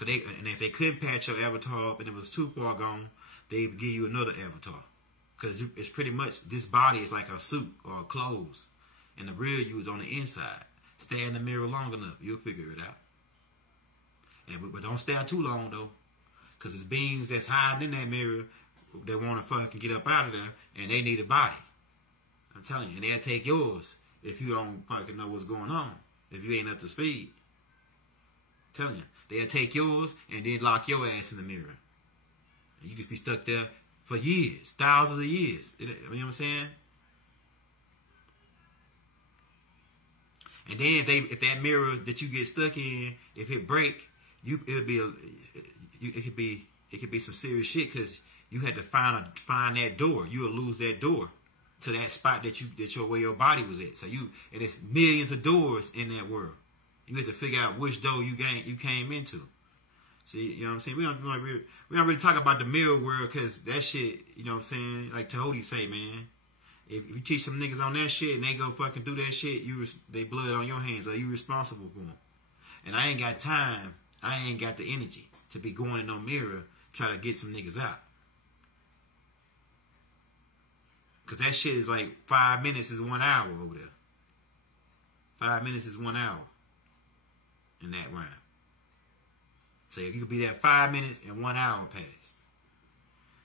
And if they couldn't patch your avatar up and it was too far gone, they would give you another avatar. Because it's pretty much, this body is like a suit or a clothes, and the real you is on the inside. Stay in the mirror long enough, you'll figure it out. But don't stay out too long though, because it's beings that's hiding in that mirror that want to fucking get up out of there, and they need a body. I'm telling you, and they'll take yours if you don't fucking know what's going on, if you ain't up to speed. I'm telling you, they'll take yours and then lock your ass in the mirror, and you just be stuck there for years, thousands of years. You know what I'm saying? And then if that mirror that you get stuck in, if it break, it could be some serious shit, because you had to find that door. You'll lose that door to that spot where your body was at. So and it's millions of doors in that world. You have to figure out which door you came into. See, you know what I'm saying? We don't really talk about the mirror world, because that shit, you know what I'm saying? Like Tahodi say, man, if you teach some niggas on that shit and they go fucking do that shit, they blood on your hands. Are you responsible for them? And I ain't got time. I ain't got the energy to be going in no mirror try to get some niggas out. Because that shit is like 5 minutes is 1 hour over there. 5 minutes is 1 hour in that round. So if you could be there 5 minutes and 1 hour passed.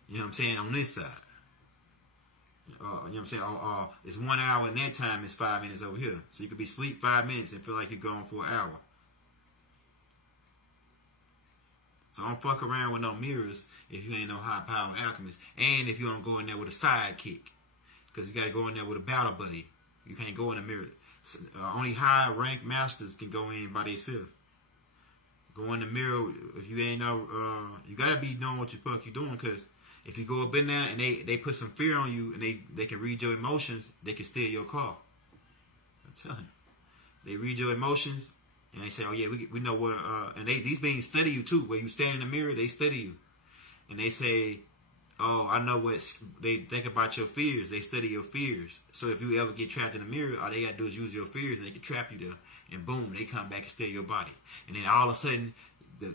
You know what I'm saying? On this side. You know what I'm saying? It's 1 hour and that time is 5 minutes over here. So you could be asleep 5 minutes and feel like you're going for an hour. So don't fuck around with no mirrors if you ain't no high power alchemist. And if you don't go in there with a sidekick. Because you got to go in there with a battle buddy. You can't go in the mirror. Only high rank masters can go in by themselves. Go in the mirror if you ain't know. You got to be knowing what the fuck you doing. Because if you go up in there and they put some fear on you and they can read your emotions, they can steal your car. I'm telling you. They read your emotions. And they say, oh yeah, we know what, and these beings study you too. Where you stand in the mirror, they study you. And they say, oh, I know what, they think about your fears. They study your fears. So if you ever get trapped in the mirror, all they got to do is use your fears and they can trap you there. And boom, they come back and steal your body. And then all of a sudden, the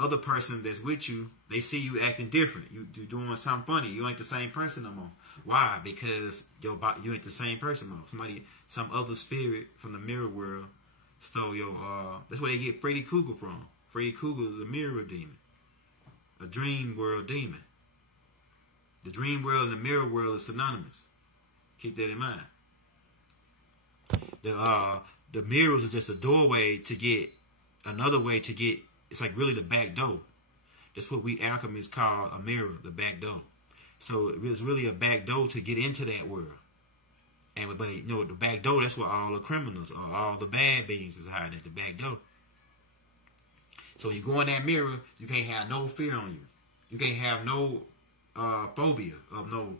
other person that's with you, they see you acting different. You doing something funny. You ain't the same person no more. Why? Because you ain't the same person no more. Some other spirit from the mirror world stole your, that's where they get Freddy Krueger from. Freddy Krueger is a mirror demon. A dream world demon. The dream world and the mirror world is synonymous. Keep that in mind. The mirrors are just a doorway to get, another way to get, it's like really the back door. That's what we alchemists call a mirror, the back door. So it's really a back door to get into that world. And but you know, the back door, that's where all the criminals are, all the bad beings is hiding at the back door. So you go in that mirror, you can't have no fear on you. You can't have no phobia of no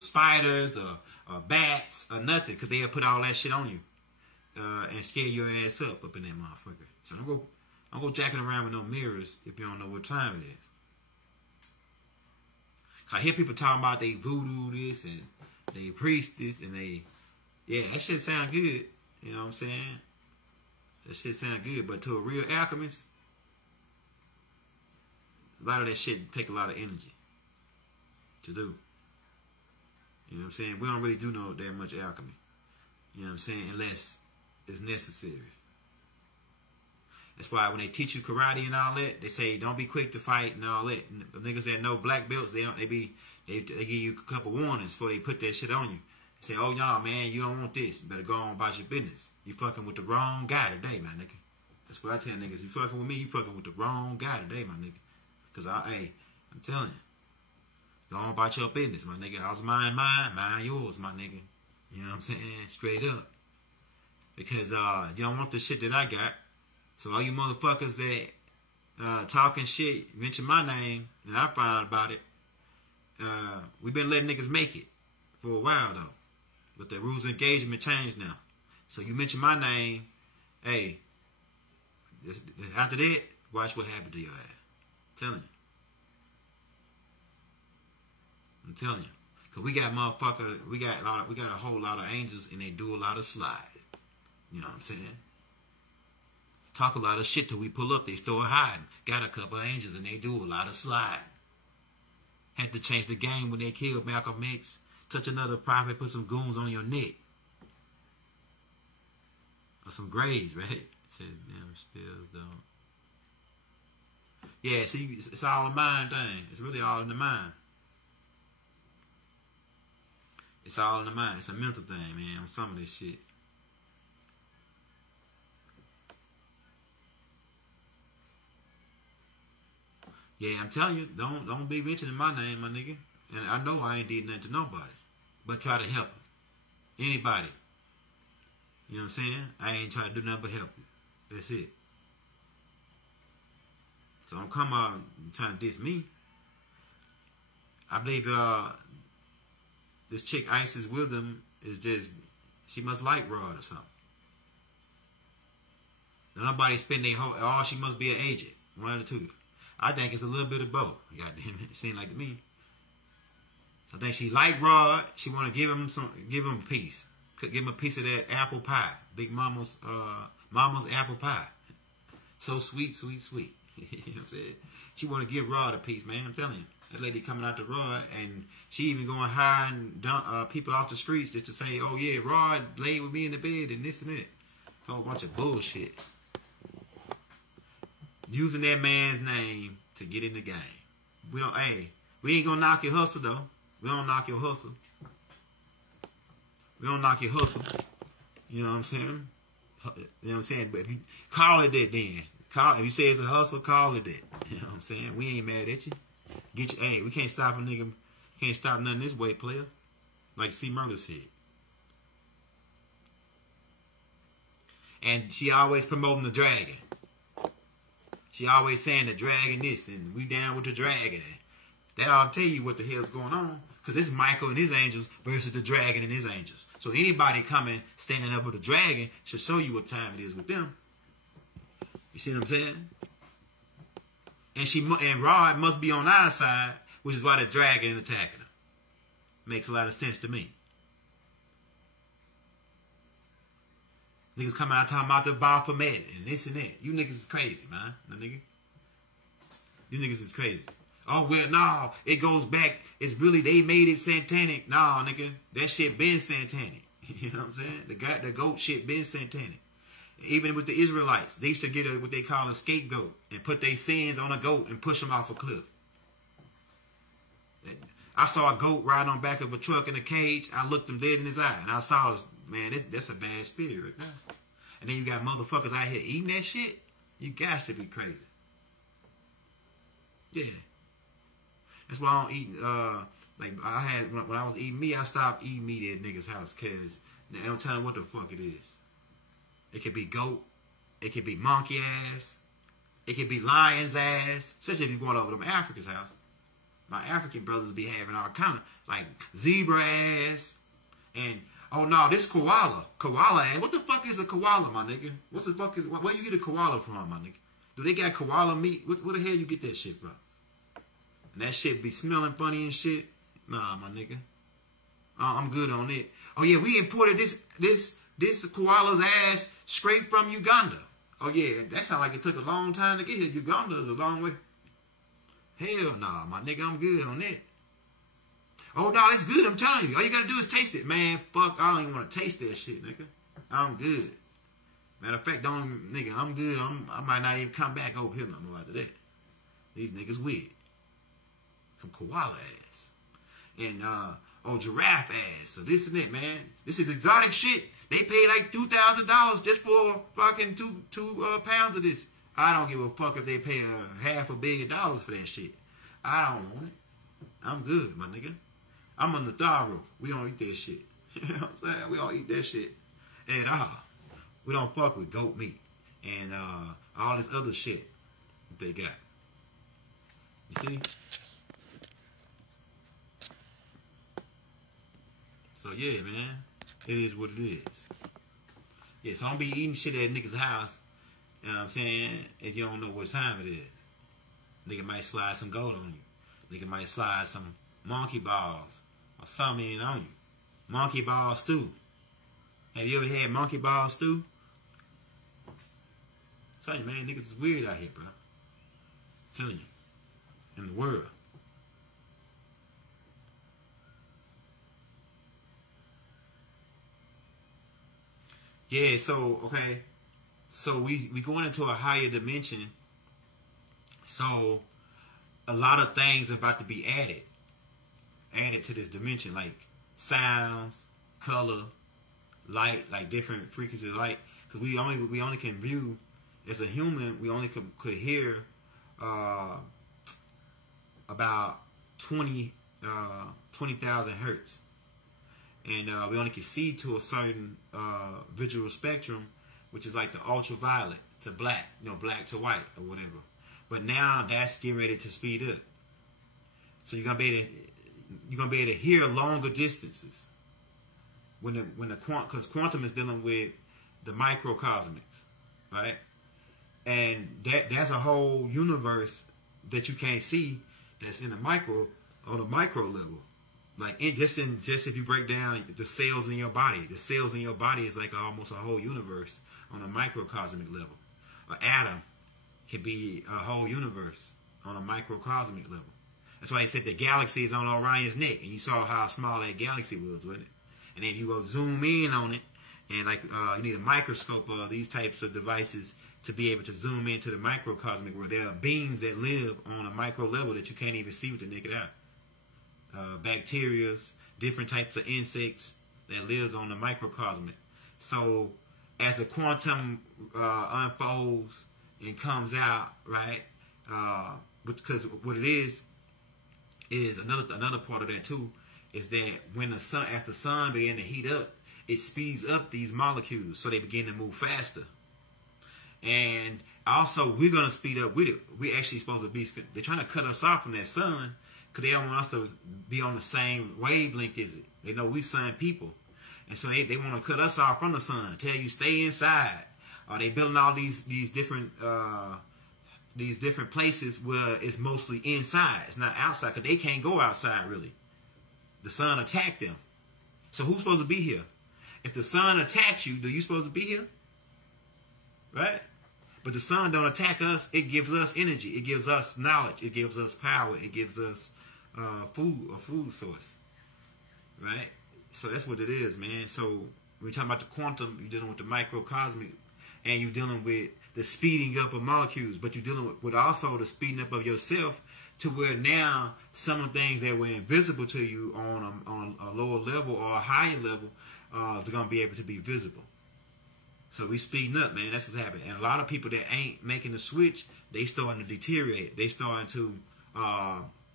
spiders or bats or nothing, because they'll put all that shit on you and scare your ass up in that motherfucker. So don't go jacking around with no mirrors if you don't know what time it is. I hear people talking about they voodoo this and they priest this and yeah, that shit sound good. You know what I'm saying? That shit sound good, but to a real alchemist, a lot of that shit take a lot of energy to do. You know what I'm saying? We don't really do that much alchemy. You know what I'm saying? Unless it's necessary. That's why when they teach you karate and all that, they say don't be quick to fight and all that. And the niggas that know black belts, they give you a couple warnings before they put that shit on you. They say, oh y'all, man, you don't want this. You better go on about your business. You fucking with the wrong guy today, my nigga. That's what I tell niggas. You fucking with me, you fucking with the wrong guy today, my nigga. Cause I'm telling you, go on about your business, my nigga. I was mine, mind yours, my nigga. You know what I'm saying? Straight up. Because you don't want the shit that I got. So all you motherfuckers that talking shit, mention my name, and I find out about it. We've been letting niggas make it for a while though. But the rules of engagement changed now. So you mention my name, hey, after that, watch what happened to your ass. I'm telling you. I'm telling you. Cause we got motherfuckers, we got a whole lot of angels and they do a lot of slide. You know what I'm saying? Talk a lot of shit till we pull up, they start hiding. Got a couple of angels and they do a lot of slide. Had to change the game when they killed Malcolm X. Touch another prophet, put some goons on your neck. Or some graves, right? Says damn spells don't. Yeah, see, it's all a mind thing. It's really all in the mind. It's all in the mind. It's a mental thing, man, on some of this shit. Yeah, I'm telling you, don't be mentioning my name, my nigga. And I know I ain't did nothing to nobody. But try to help them. Anybody. You know what I'm saying? I ain't trying to do nothing but help you. That's it. So don't come out trying to diss me. I believe this chick Isis Witham is just, she must like Rod or something. Nobody spend their whole, or she must be an agent. One of the two. I think it's a little bit of both. God damn it, it seemed like to me. I think she like Rod. She want to give him a piece. Could give him a piece of that apple pie. Big mama's apple pie. So sweet, sweet, sweet. You know what I'm saying? She want to give Rod a piece, man. I'm telling you. That lady coming out to Rod, and she even going high and dump people off the streets just to say, oh yeah, Rod laid with me in the bed and this and that. A whole bunch of bullshit. Using that man's name to get in the game. We ain't gonna knock your hustle though. We don't knock your hustle. We don't knock your hustle. You know what I'm saying? You know what I'm saying? But if you call it that then. If you say it's a hustle, call it that. You know what I'm saying? We ain't mad at you. We can't stop a nigga. Can't stop nothing this way, player. Like C Murder said. And she always promoting the dragon. She always saying the dragon this and we down with the dragon. That ought to tell you what the hell's going on. Because it's Michael and his angels versus the dragon and his angels. So anybody coming, standing up with the dragon should show you what time it is with them. You see what I'm saying? And Rod must be on our side, which is why the dragon is attacking her. Makes a lot of sense to me. Niggas coming out talking about the Baphomet and this and that. You niggas is crazy, man. No, nigga. You niggas is crazy. Oh, well, no, it goes back. It's really, they made it satanic. No, nigga, that shit been satanic. You know what I'm saying? The goat shit been satanic. Even with the Israelites, they used to get what they call a scapegoat and put their sins on a goat and push them off a cliff. I saw a goat ride on back of a truck in a cage. I looked him dead in his eye, and I saw this, man, that's a bad spirit right now. And then you got motherfuckers out here eating that shit. You got to be crazy. Yeah. That's why I don't eat, like I had, when I was eating meat, I stopped eating meat at niggas' house because they don't tell them what the fuck it is. It could be goat. It could be monkey ass. It could be lion's ass. Especially if you're going over to my African's house. My African brothers be having all kind of, like, zebra ass. And, oh no, this koala. Koala ass. What the fuck is a koala, my nigga? What the fuck is, where you get a koala from, my nigga? Do they got koala meat? Where the hell you get that shit from? And that shit be smelling funny and shit. Nah, my nigga. I'm good on it. Oh yeah, we imported this koala's ass straight from Uganda. Oh yeah, that sound like it took a long time to get here. Uganda is a long way. Hell nah, my nigga, I'm good on it. Oh no, it's good, I'm telling you. All you gotta do is taste it. Man, fuck, I don't even want to taste that shit, nigga. I'm good. Matter of fact, don't nigga, I'm good. I might not even come back over here no more after that. These niggas weird. Some koala ass. And giraffe ass. So this and it, man. This is exotic shit. They pay like $2,000 just for fucking two pounds of this. I don't give a fuck if they pay $500 million for that shit. I don't want it. I'm good, my nigga. I'm on the Tharo. We don't eat that shit. You know what I'm saying? We don't eat that shit at all. We don't fuck with goat meat and all this other shit that they got. You see? So yeah, man. It is what it is. Yeah, so don't be eating shit at niggas' house, you know what I'm saying, if you don't know what time it is. Nigga might slide some goat on you. Nigga might slide some monkey balls or something on you. Monkey ball stew. Have you ever had monkey ball stew? I'm telling you, man, niggas is weird out here, bro. I'm telling you. In the world. Yeah, so, okay. So we going into a higher dimension. So a lot of things are about to be added to this dimension, like sounds, color, light, like different frequencies of light. Because we only can view, as a human, we only could hear about 20,000 hertz. And we only can see to a certain visual spectrum, which is like the ultraviolet to black, black to white or whatever. But now that's getting ready to speed up. So you're gonna be able to hear longer distances because quantum is dealing with the microcosmics, right? And that's a whole universe that you can't see that's on the micro level. Like just if you break down the cells in your body, the cells in your body is like almost a whole universe on a microcosmic level. An atom can be a whole universe on a microcosmic level. That's why they said the galaxy is on Orion's neck, and you saw how small that galaxy was, wasn't it? And then if you go zoom in on it, and like you need a microscope or these types of devices to be able to zoom into the microcosmic world. There are beings that live on a micro level that you can't even see with the naked eye. Bacteria, different types of insects that lives on the microcosmic. So as the quantum unfolds and comes out, right? Because what it is another part of that too, is that when as the sun begin to heat up, it speeds up these molecules so they begin to move faster. And also we're gonna speed up with it. We're actually supposed to be. They're trying to cut us off from that sun, because they don't want us to be on the same wavelength as it. They know we sun people. And so they want to cut us off from the sun, tell you stay inside. Or they building all these different places where it's mostly inside. It's not outside, because they can't go outside really. The sun attacked them. So who's supposed to be here? If the sun attacks you, are you supposed to be here? Right? But the sun don't attack us. It gives us energy. It gives us knowledge. It gives us power. It gives us a food source, right? So that's what it is, man. So when you're talking about the quantum, you're dealing with the microcosmic, and you're dealing with the speeding up of molecules, but you're dealing with also the speeding up of yourself, to where now some of the things that were invisible to you on a lower level or a higher level is going to be able to be visible. So we speeding up, man. That's what's happening. And a lot of people that ain't making the switch, they starting to deteriorate. They starting to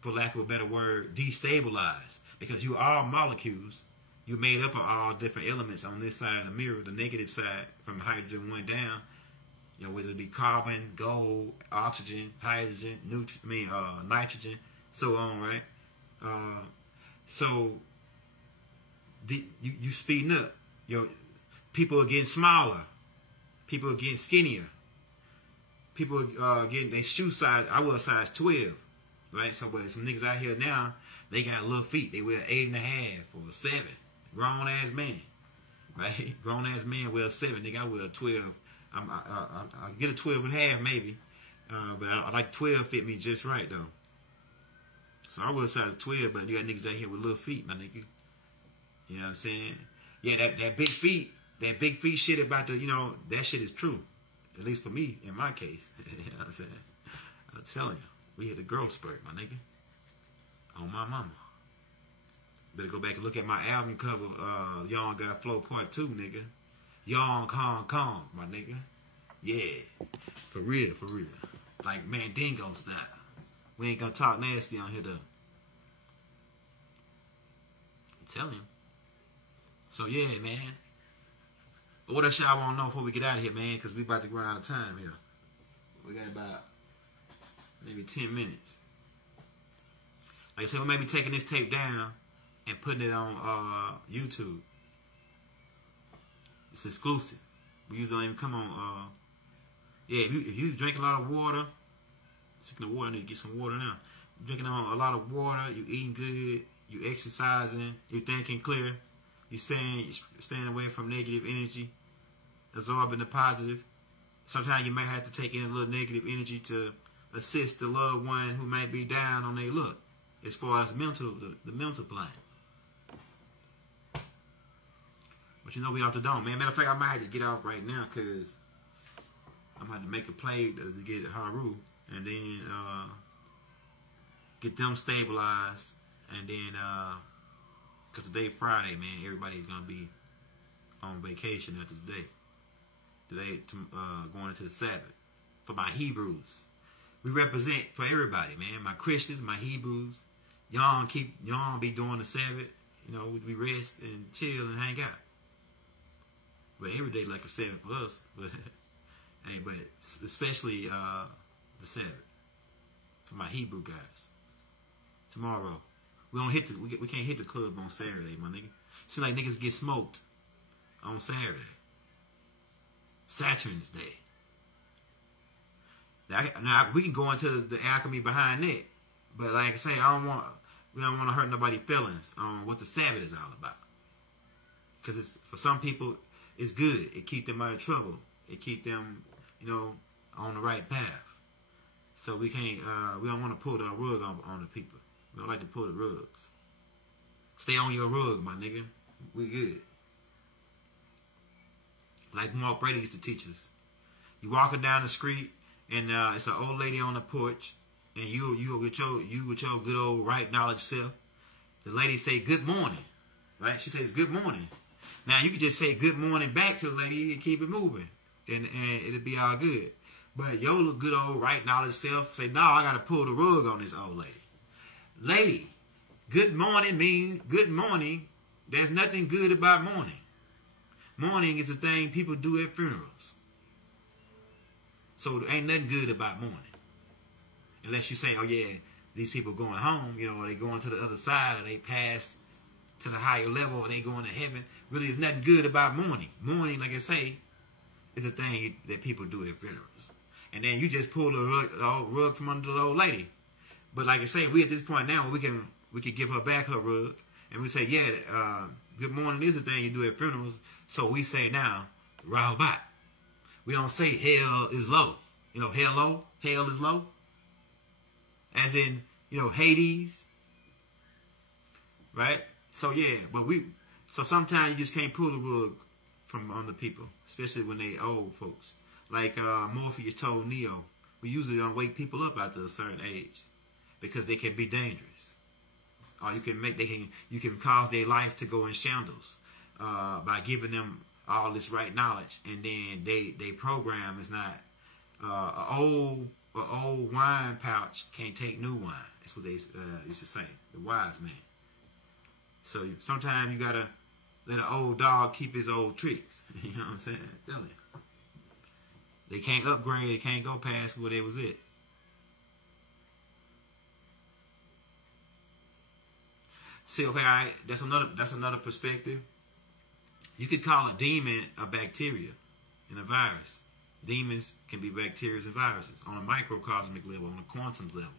for lack of a better word, destabilize. Because you are molecules. You're made up of all different elements on this side of the mirror, the negative side, from hydrogen 1 down. Whether it be carbon, gold, oxygen, hydrogen, nitrogen, so on, right? So you speeding up. People are getting smaller. People are getting skinnier. People are getting their shoe size. I wear a size 12. Right, so but some niggas out here now, they got little feet. They wear 8.5 or 7. Grown ass man, right? Grown ass man wear 7. Nigga, I wear a 12. I get a 12.5 maybe, but I like 12 fit me just right though. So I wear a size 12, but you got niggas out here with little feet, my nigga. You know what I'm saying? Yeah, that big feet that big feet shit about the, that shit is true. At least for me, in my case. You know what I'm saying? I'm telling you, we hit a growth spurt, my nigga. On my mama. Better go back and look at my album cover, Young Got Flow Part 2, nigga. Young Hong Kong, my nigga. Yeah. For real, for real. Like Mandingo style. We ain't gonna talk nasty on here, though. I'm telling you. So, yeah, man. But what else y'all want to know before we get out of here, man? Because we about to run out of time here. We got about maybe 10 minutes. Like I said, we may be taking this tape down and putting it on YouTube. It's exclusive. We usually don't even come on. Yeah, if you drink a lot of water, speaking of water, I need to get some water now. You drinking a lot of water, you eating good, you exercising, you thinking clear, you staying away from negative energy, absorbing the positive. Sometimes you may have to take in a little negative energy to assist the loved one who may be down on their luck, as far as the mental plane. But we off the dome, man. Matter of fact, I might have to get off right now because I'm going to have to make a play to get Haru and then get them stabilized. And then, because today Friday, man, everybody's going to be on vacation after today. Today, going into the Sabbath. For my Hebrews. We represent for everybody, man. My Christians, my Hebrews. Y'all be doing the Sabbath. We rest and chill and hang out. But every day like a Sabbath for us. But hey, but especially the Sabbath for my Hebrew guys. Tomorrow, we can't hit the club on Saturday, my nigga. Seems like niggas get smoked on Saturday. Saturn's Day. Now we can go into the alchemy behind that, but like I say, we don't want to hurt nobody's feelings on what the Sabbath is all about. Because it's for some people, it's good. It keep them out of trouble. It keep them, on the right path. So we can't. We don't want to pull the rug on the people. We don't like to pull the rugs. Stay on your rug, my nigga. We good. Like Mark Brady used to teach us. You walking down the street and it's an old lady on the porch, and you with your good old right knowledge self. The lady say good morning, right? She says good morning. Now you can just say good morning back to the lady and keep it moving, and it'll be all good. But your good old right knowledge self say, no, I gotta pull the rug on this old lady. Lady, good morning means good morning. There's nothing good about morning. Morning is a thing people do at funerals. So there ain't nothing good about morning. Unless you say, oh yeah, these people going home, or they going to the other side, or they pass to the higher level, or they going to heaven. Really, there's nothing good about morning. Morning, like I say, is a thing that people do at funerals. And then you just pull the rug from under the old lady. But like I say, we at this point now, we can give her back her rug. And we say, yeah, good morning is the thing you do at funerals. So we say now, Rahubat. We don't say hell is low. Hell low. Hell is low. As in, Hades. Right? So yeah, so sometimes you just can't pull the rug from on the people. Especially when they old folks. Like Morpheus told Neo, we usually don't wake people up after a certain age. Because they can be dangerous. Or you can cause their life to go in shambles by giving them all this right knowledge, and then they program is not an old wine pouch can't take new wine. That's what they used to say, the wise man. So sometimes you gotta let an old dog keep his old tricks. You know what I'm saying? Tell you. They can't upgrade. They can't go past where they was at. See, okay, all right, that's another perspective. You could call a demon a bacteria and a virus. Demons can be bacteria and viruses on a microcosmic level, on a quantum level.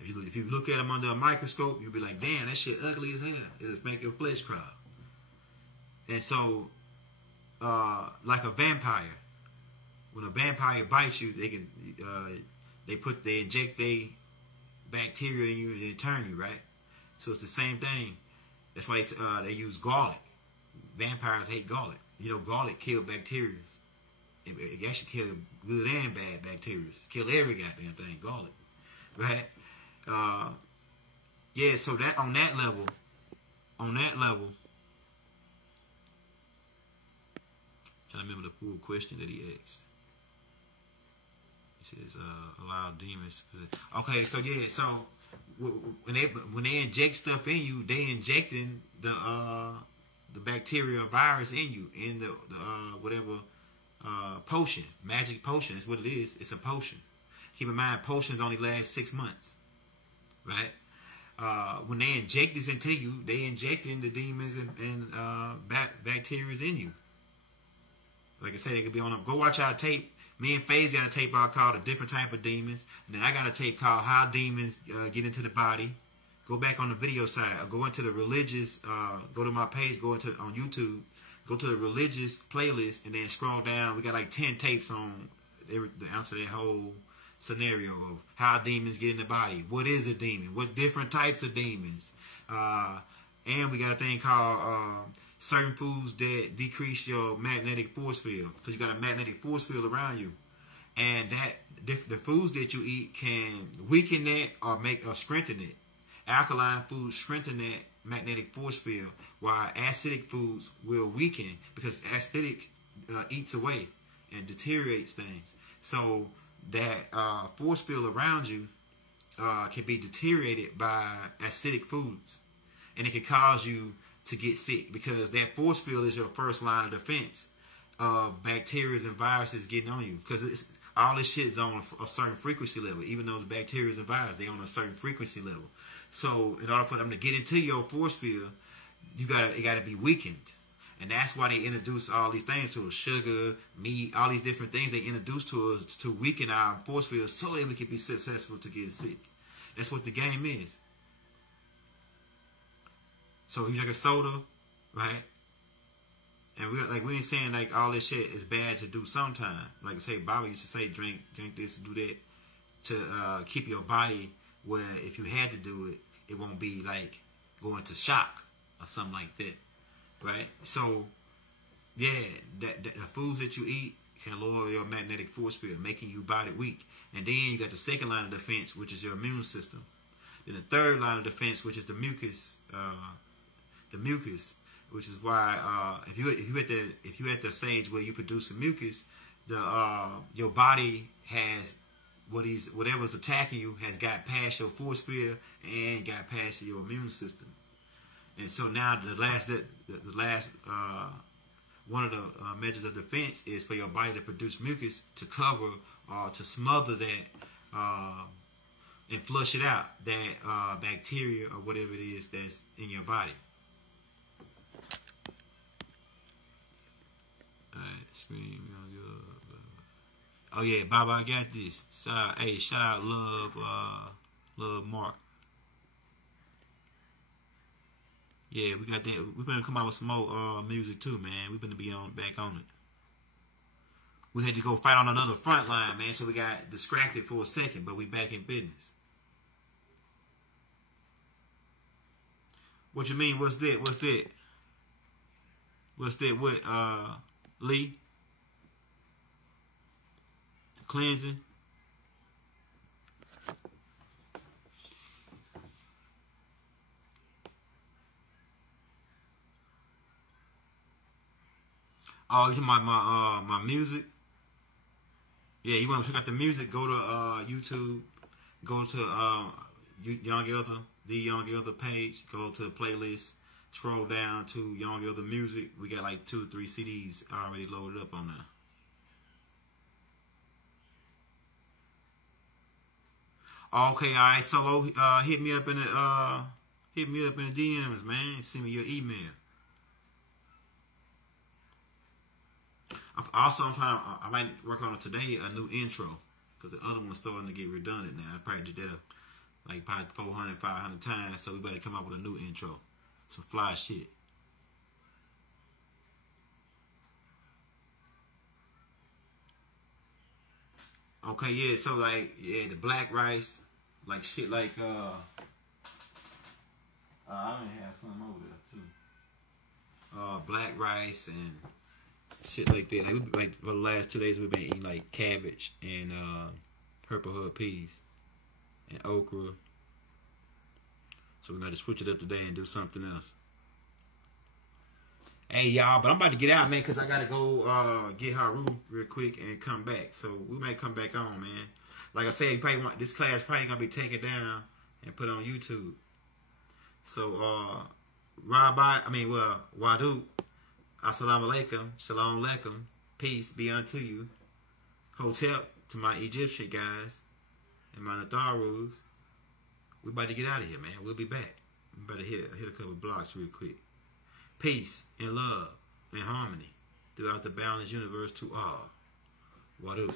If you look at them under a microscope, you'll be like, damn, that shit ugly as hell. It'll make your flesh crawl. And so, like a vampire, when a vampire bites you, they inject their bacteria in you and they turn you, right? So it's the same thing. That's why they use garlic. vampires hate garlic. You know, garlic kill bacteria. It actually kill good and bad bacteria. Kill every goddamn thing, garlic. Right? Yeah, so that on that level, trying to remember the full question that he asked. He says, allow demons to... Okay, so yeah, so when they inject stuff in you, they injecting the bacteria or virus in you, in the whatever potion, magic potion is what it is. It's a potion. Keep in mind, potions only last 6 months, right? When they inject this into you, they injecting the demons and bacteria in you. Like I said, it could be on. Go watch our tape. Me and FaZe got a tape out called A Different Type of Demons. And then I got a tape called How Demons Get Into the Body. Go back on the video side. Or go into the religious, go to my page, go into on YouTube. Go to the religious playlist and then scroll down. We got like 10 tapes on to answer that whole scenario of how demons get in the body. What is a demon? What different types of demons? And we got a thing called certain foods that decrease your magnetic force field, because you got a magnetic force field around you, and that the foods that you eat can weaken that or strengthen it. Alkaline foods strengthen that magnetic force field, while acidic foods will weaken, because acidic eats away and deteriorates things. So that force field around you can be deteriorated by acidic foods, and it can cause you to get sick, because that force field is your first line of defense of bacteria and viruses getting on you, because all this shit is on a certain frequency level. Even those bacteria and viruses, they on a certain frequency level. So in order for them to get into your force field, it got to be weakened. And that's why they introduce all these things to us: sugar, meat, all these different things they introduce to us to weaken our force field so that we can be successful to get sick. That's what the game is. So you drink a soda, right? And we ain't saying like all this shit is bad to do sometime. Like I say, Bobby used to say, drink this, do that, to keep your body where if you had to do it, it won't be like going to shock or something like that, right? So yeah, the foods that you eat can lower your magnetic force field, making you body weak. And then you got the second line of defense, which is your immune system. Then the third line of defense, which is the mucus. Which is why if you at the stage where you produce a mucus, your body has whatever's attacking you has got past your force field and got past your immune system. And so now the last one of the measures of defense is for your body to produce mucus to cover or to smother that and flush it out, that bacteria or whatever it is that's in your body. Alright, scream. Oh yeah, Baba, I got this. Shout out, Love Mark. Yeah, we got that. We're gonna come out with some more music too, man. We're gonna be back on it. We had to go fight on another front line, man, so we got distracted for a second, but we back in business. What you mean? What's that? What's that? What's that? What? Lee? Cleansing? Oh, you talking about my music? Yeah, you want to check out the music? Go to YouTube. Go to Young Elder, the Young Elder page. Go to the playlist. Scroll down to Young Elder Music. We got like 2 or 3 CDs already loaded up on there. Okay, all right. Solo, hit me up in the DMs, man. Send me your email. I might work on it today, a new intro, because the other one's starting to get redundant now. I probably did that like probably 400, 500 times, so we better come up with a new intro. Some fly shit. Okay, yeah, so like, yeah, the black rice, like shit like, I may have some over there too. black rice and shit like that. Like for the last 2 days, we've been eating like cabbage and purple hood peas and okra. So we're gonna switch it up today and do something else. Hey y'all, but I'm about to get out, man, because I gotta go get Haru real quick and come back. So we might come back on, man. Like I said, this class probably gonna be taken down and put on YouTube. So Wadu, Assalamu alaikum, Shalom alaikum, peace be unto you. Hotep to my Egyptian guys and my Natharus. We about to get out of here, man. We'll be back. We better hit a couple blocks real quick. Peace and love and harmony throughout the boundless universe to all. Wadu.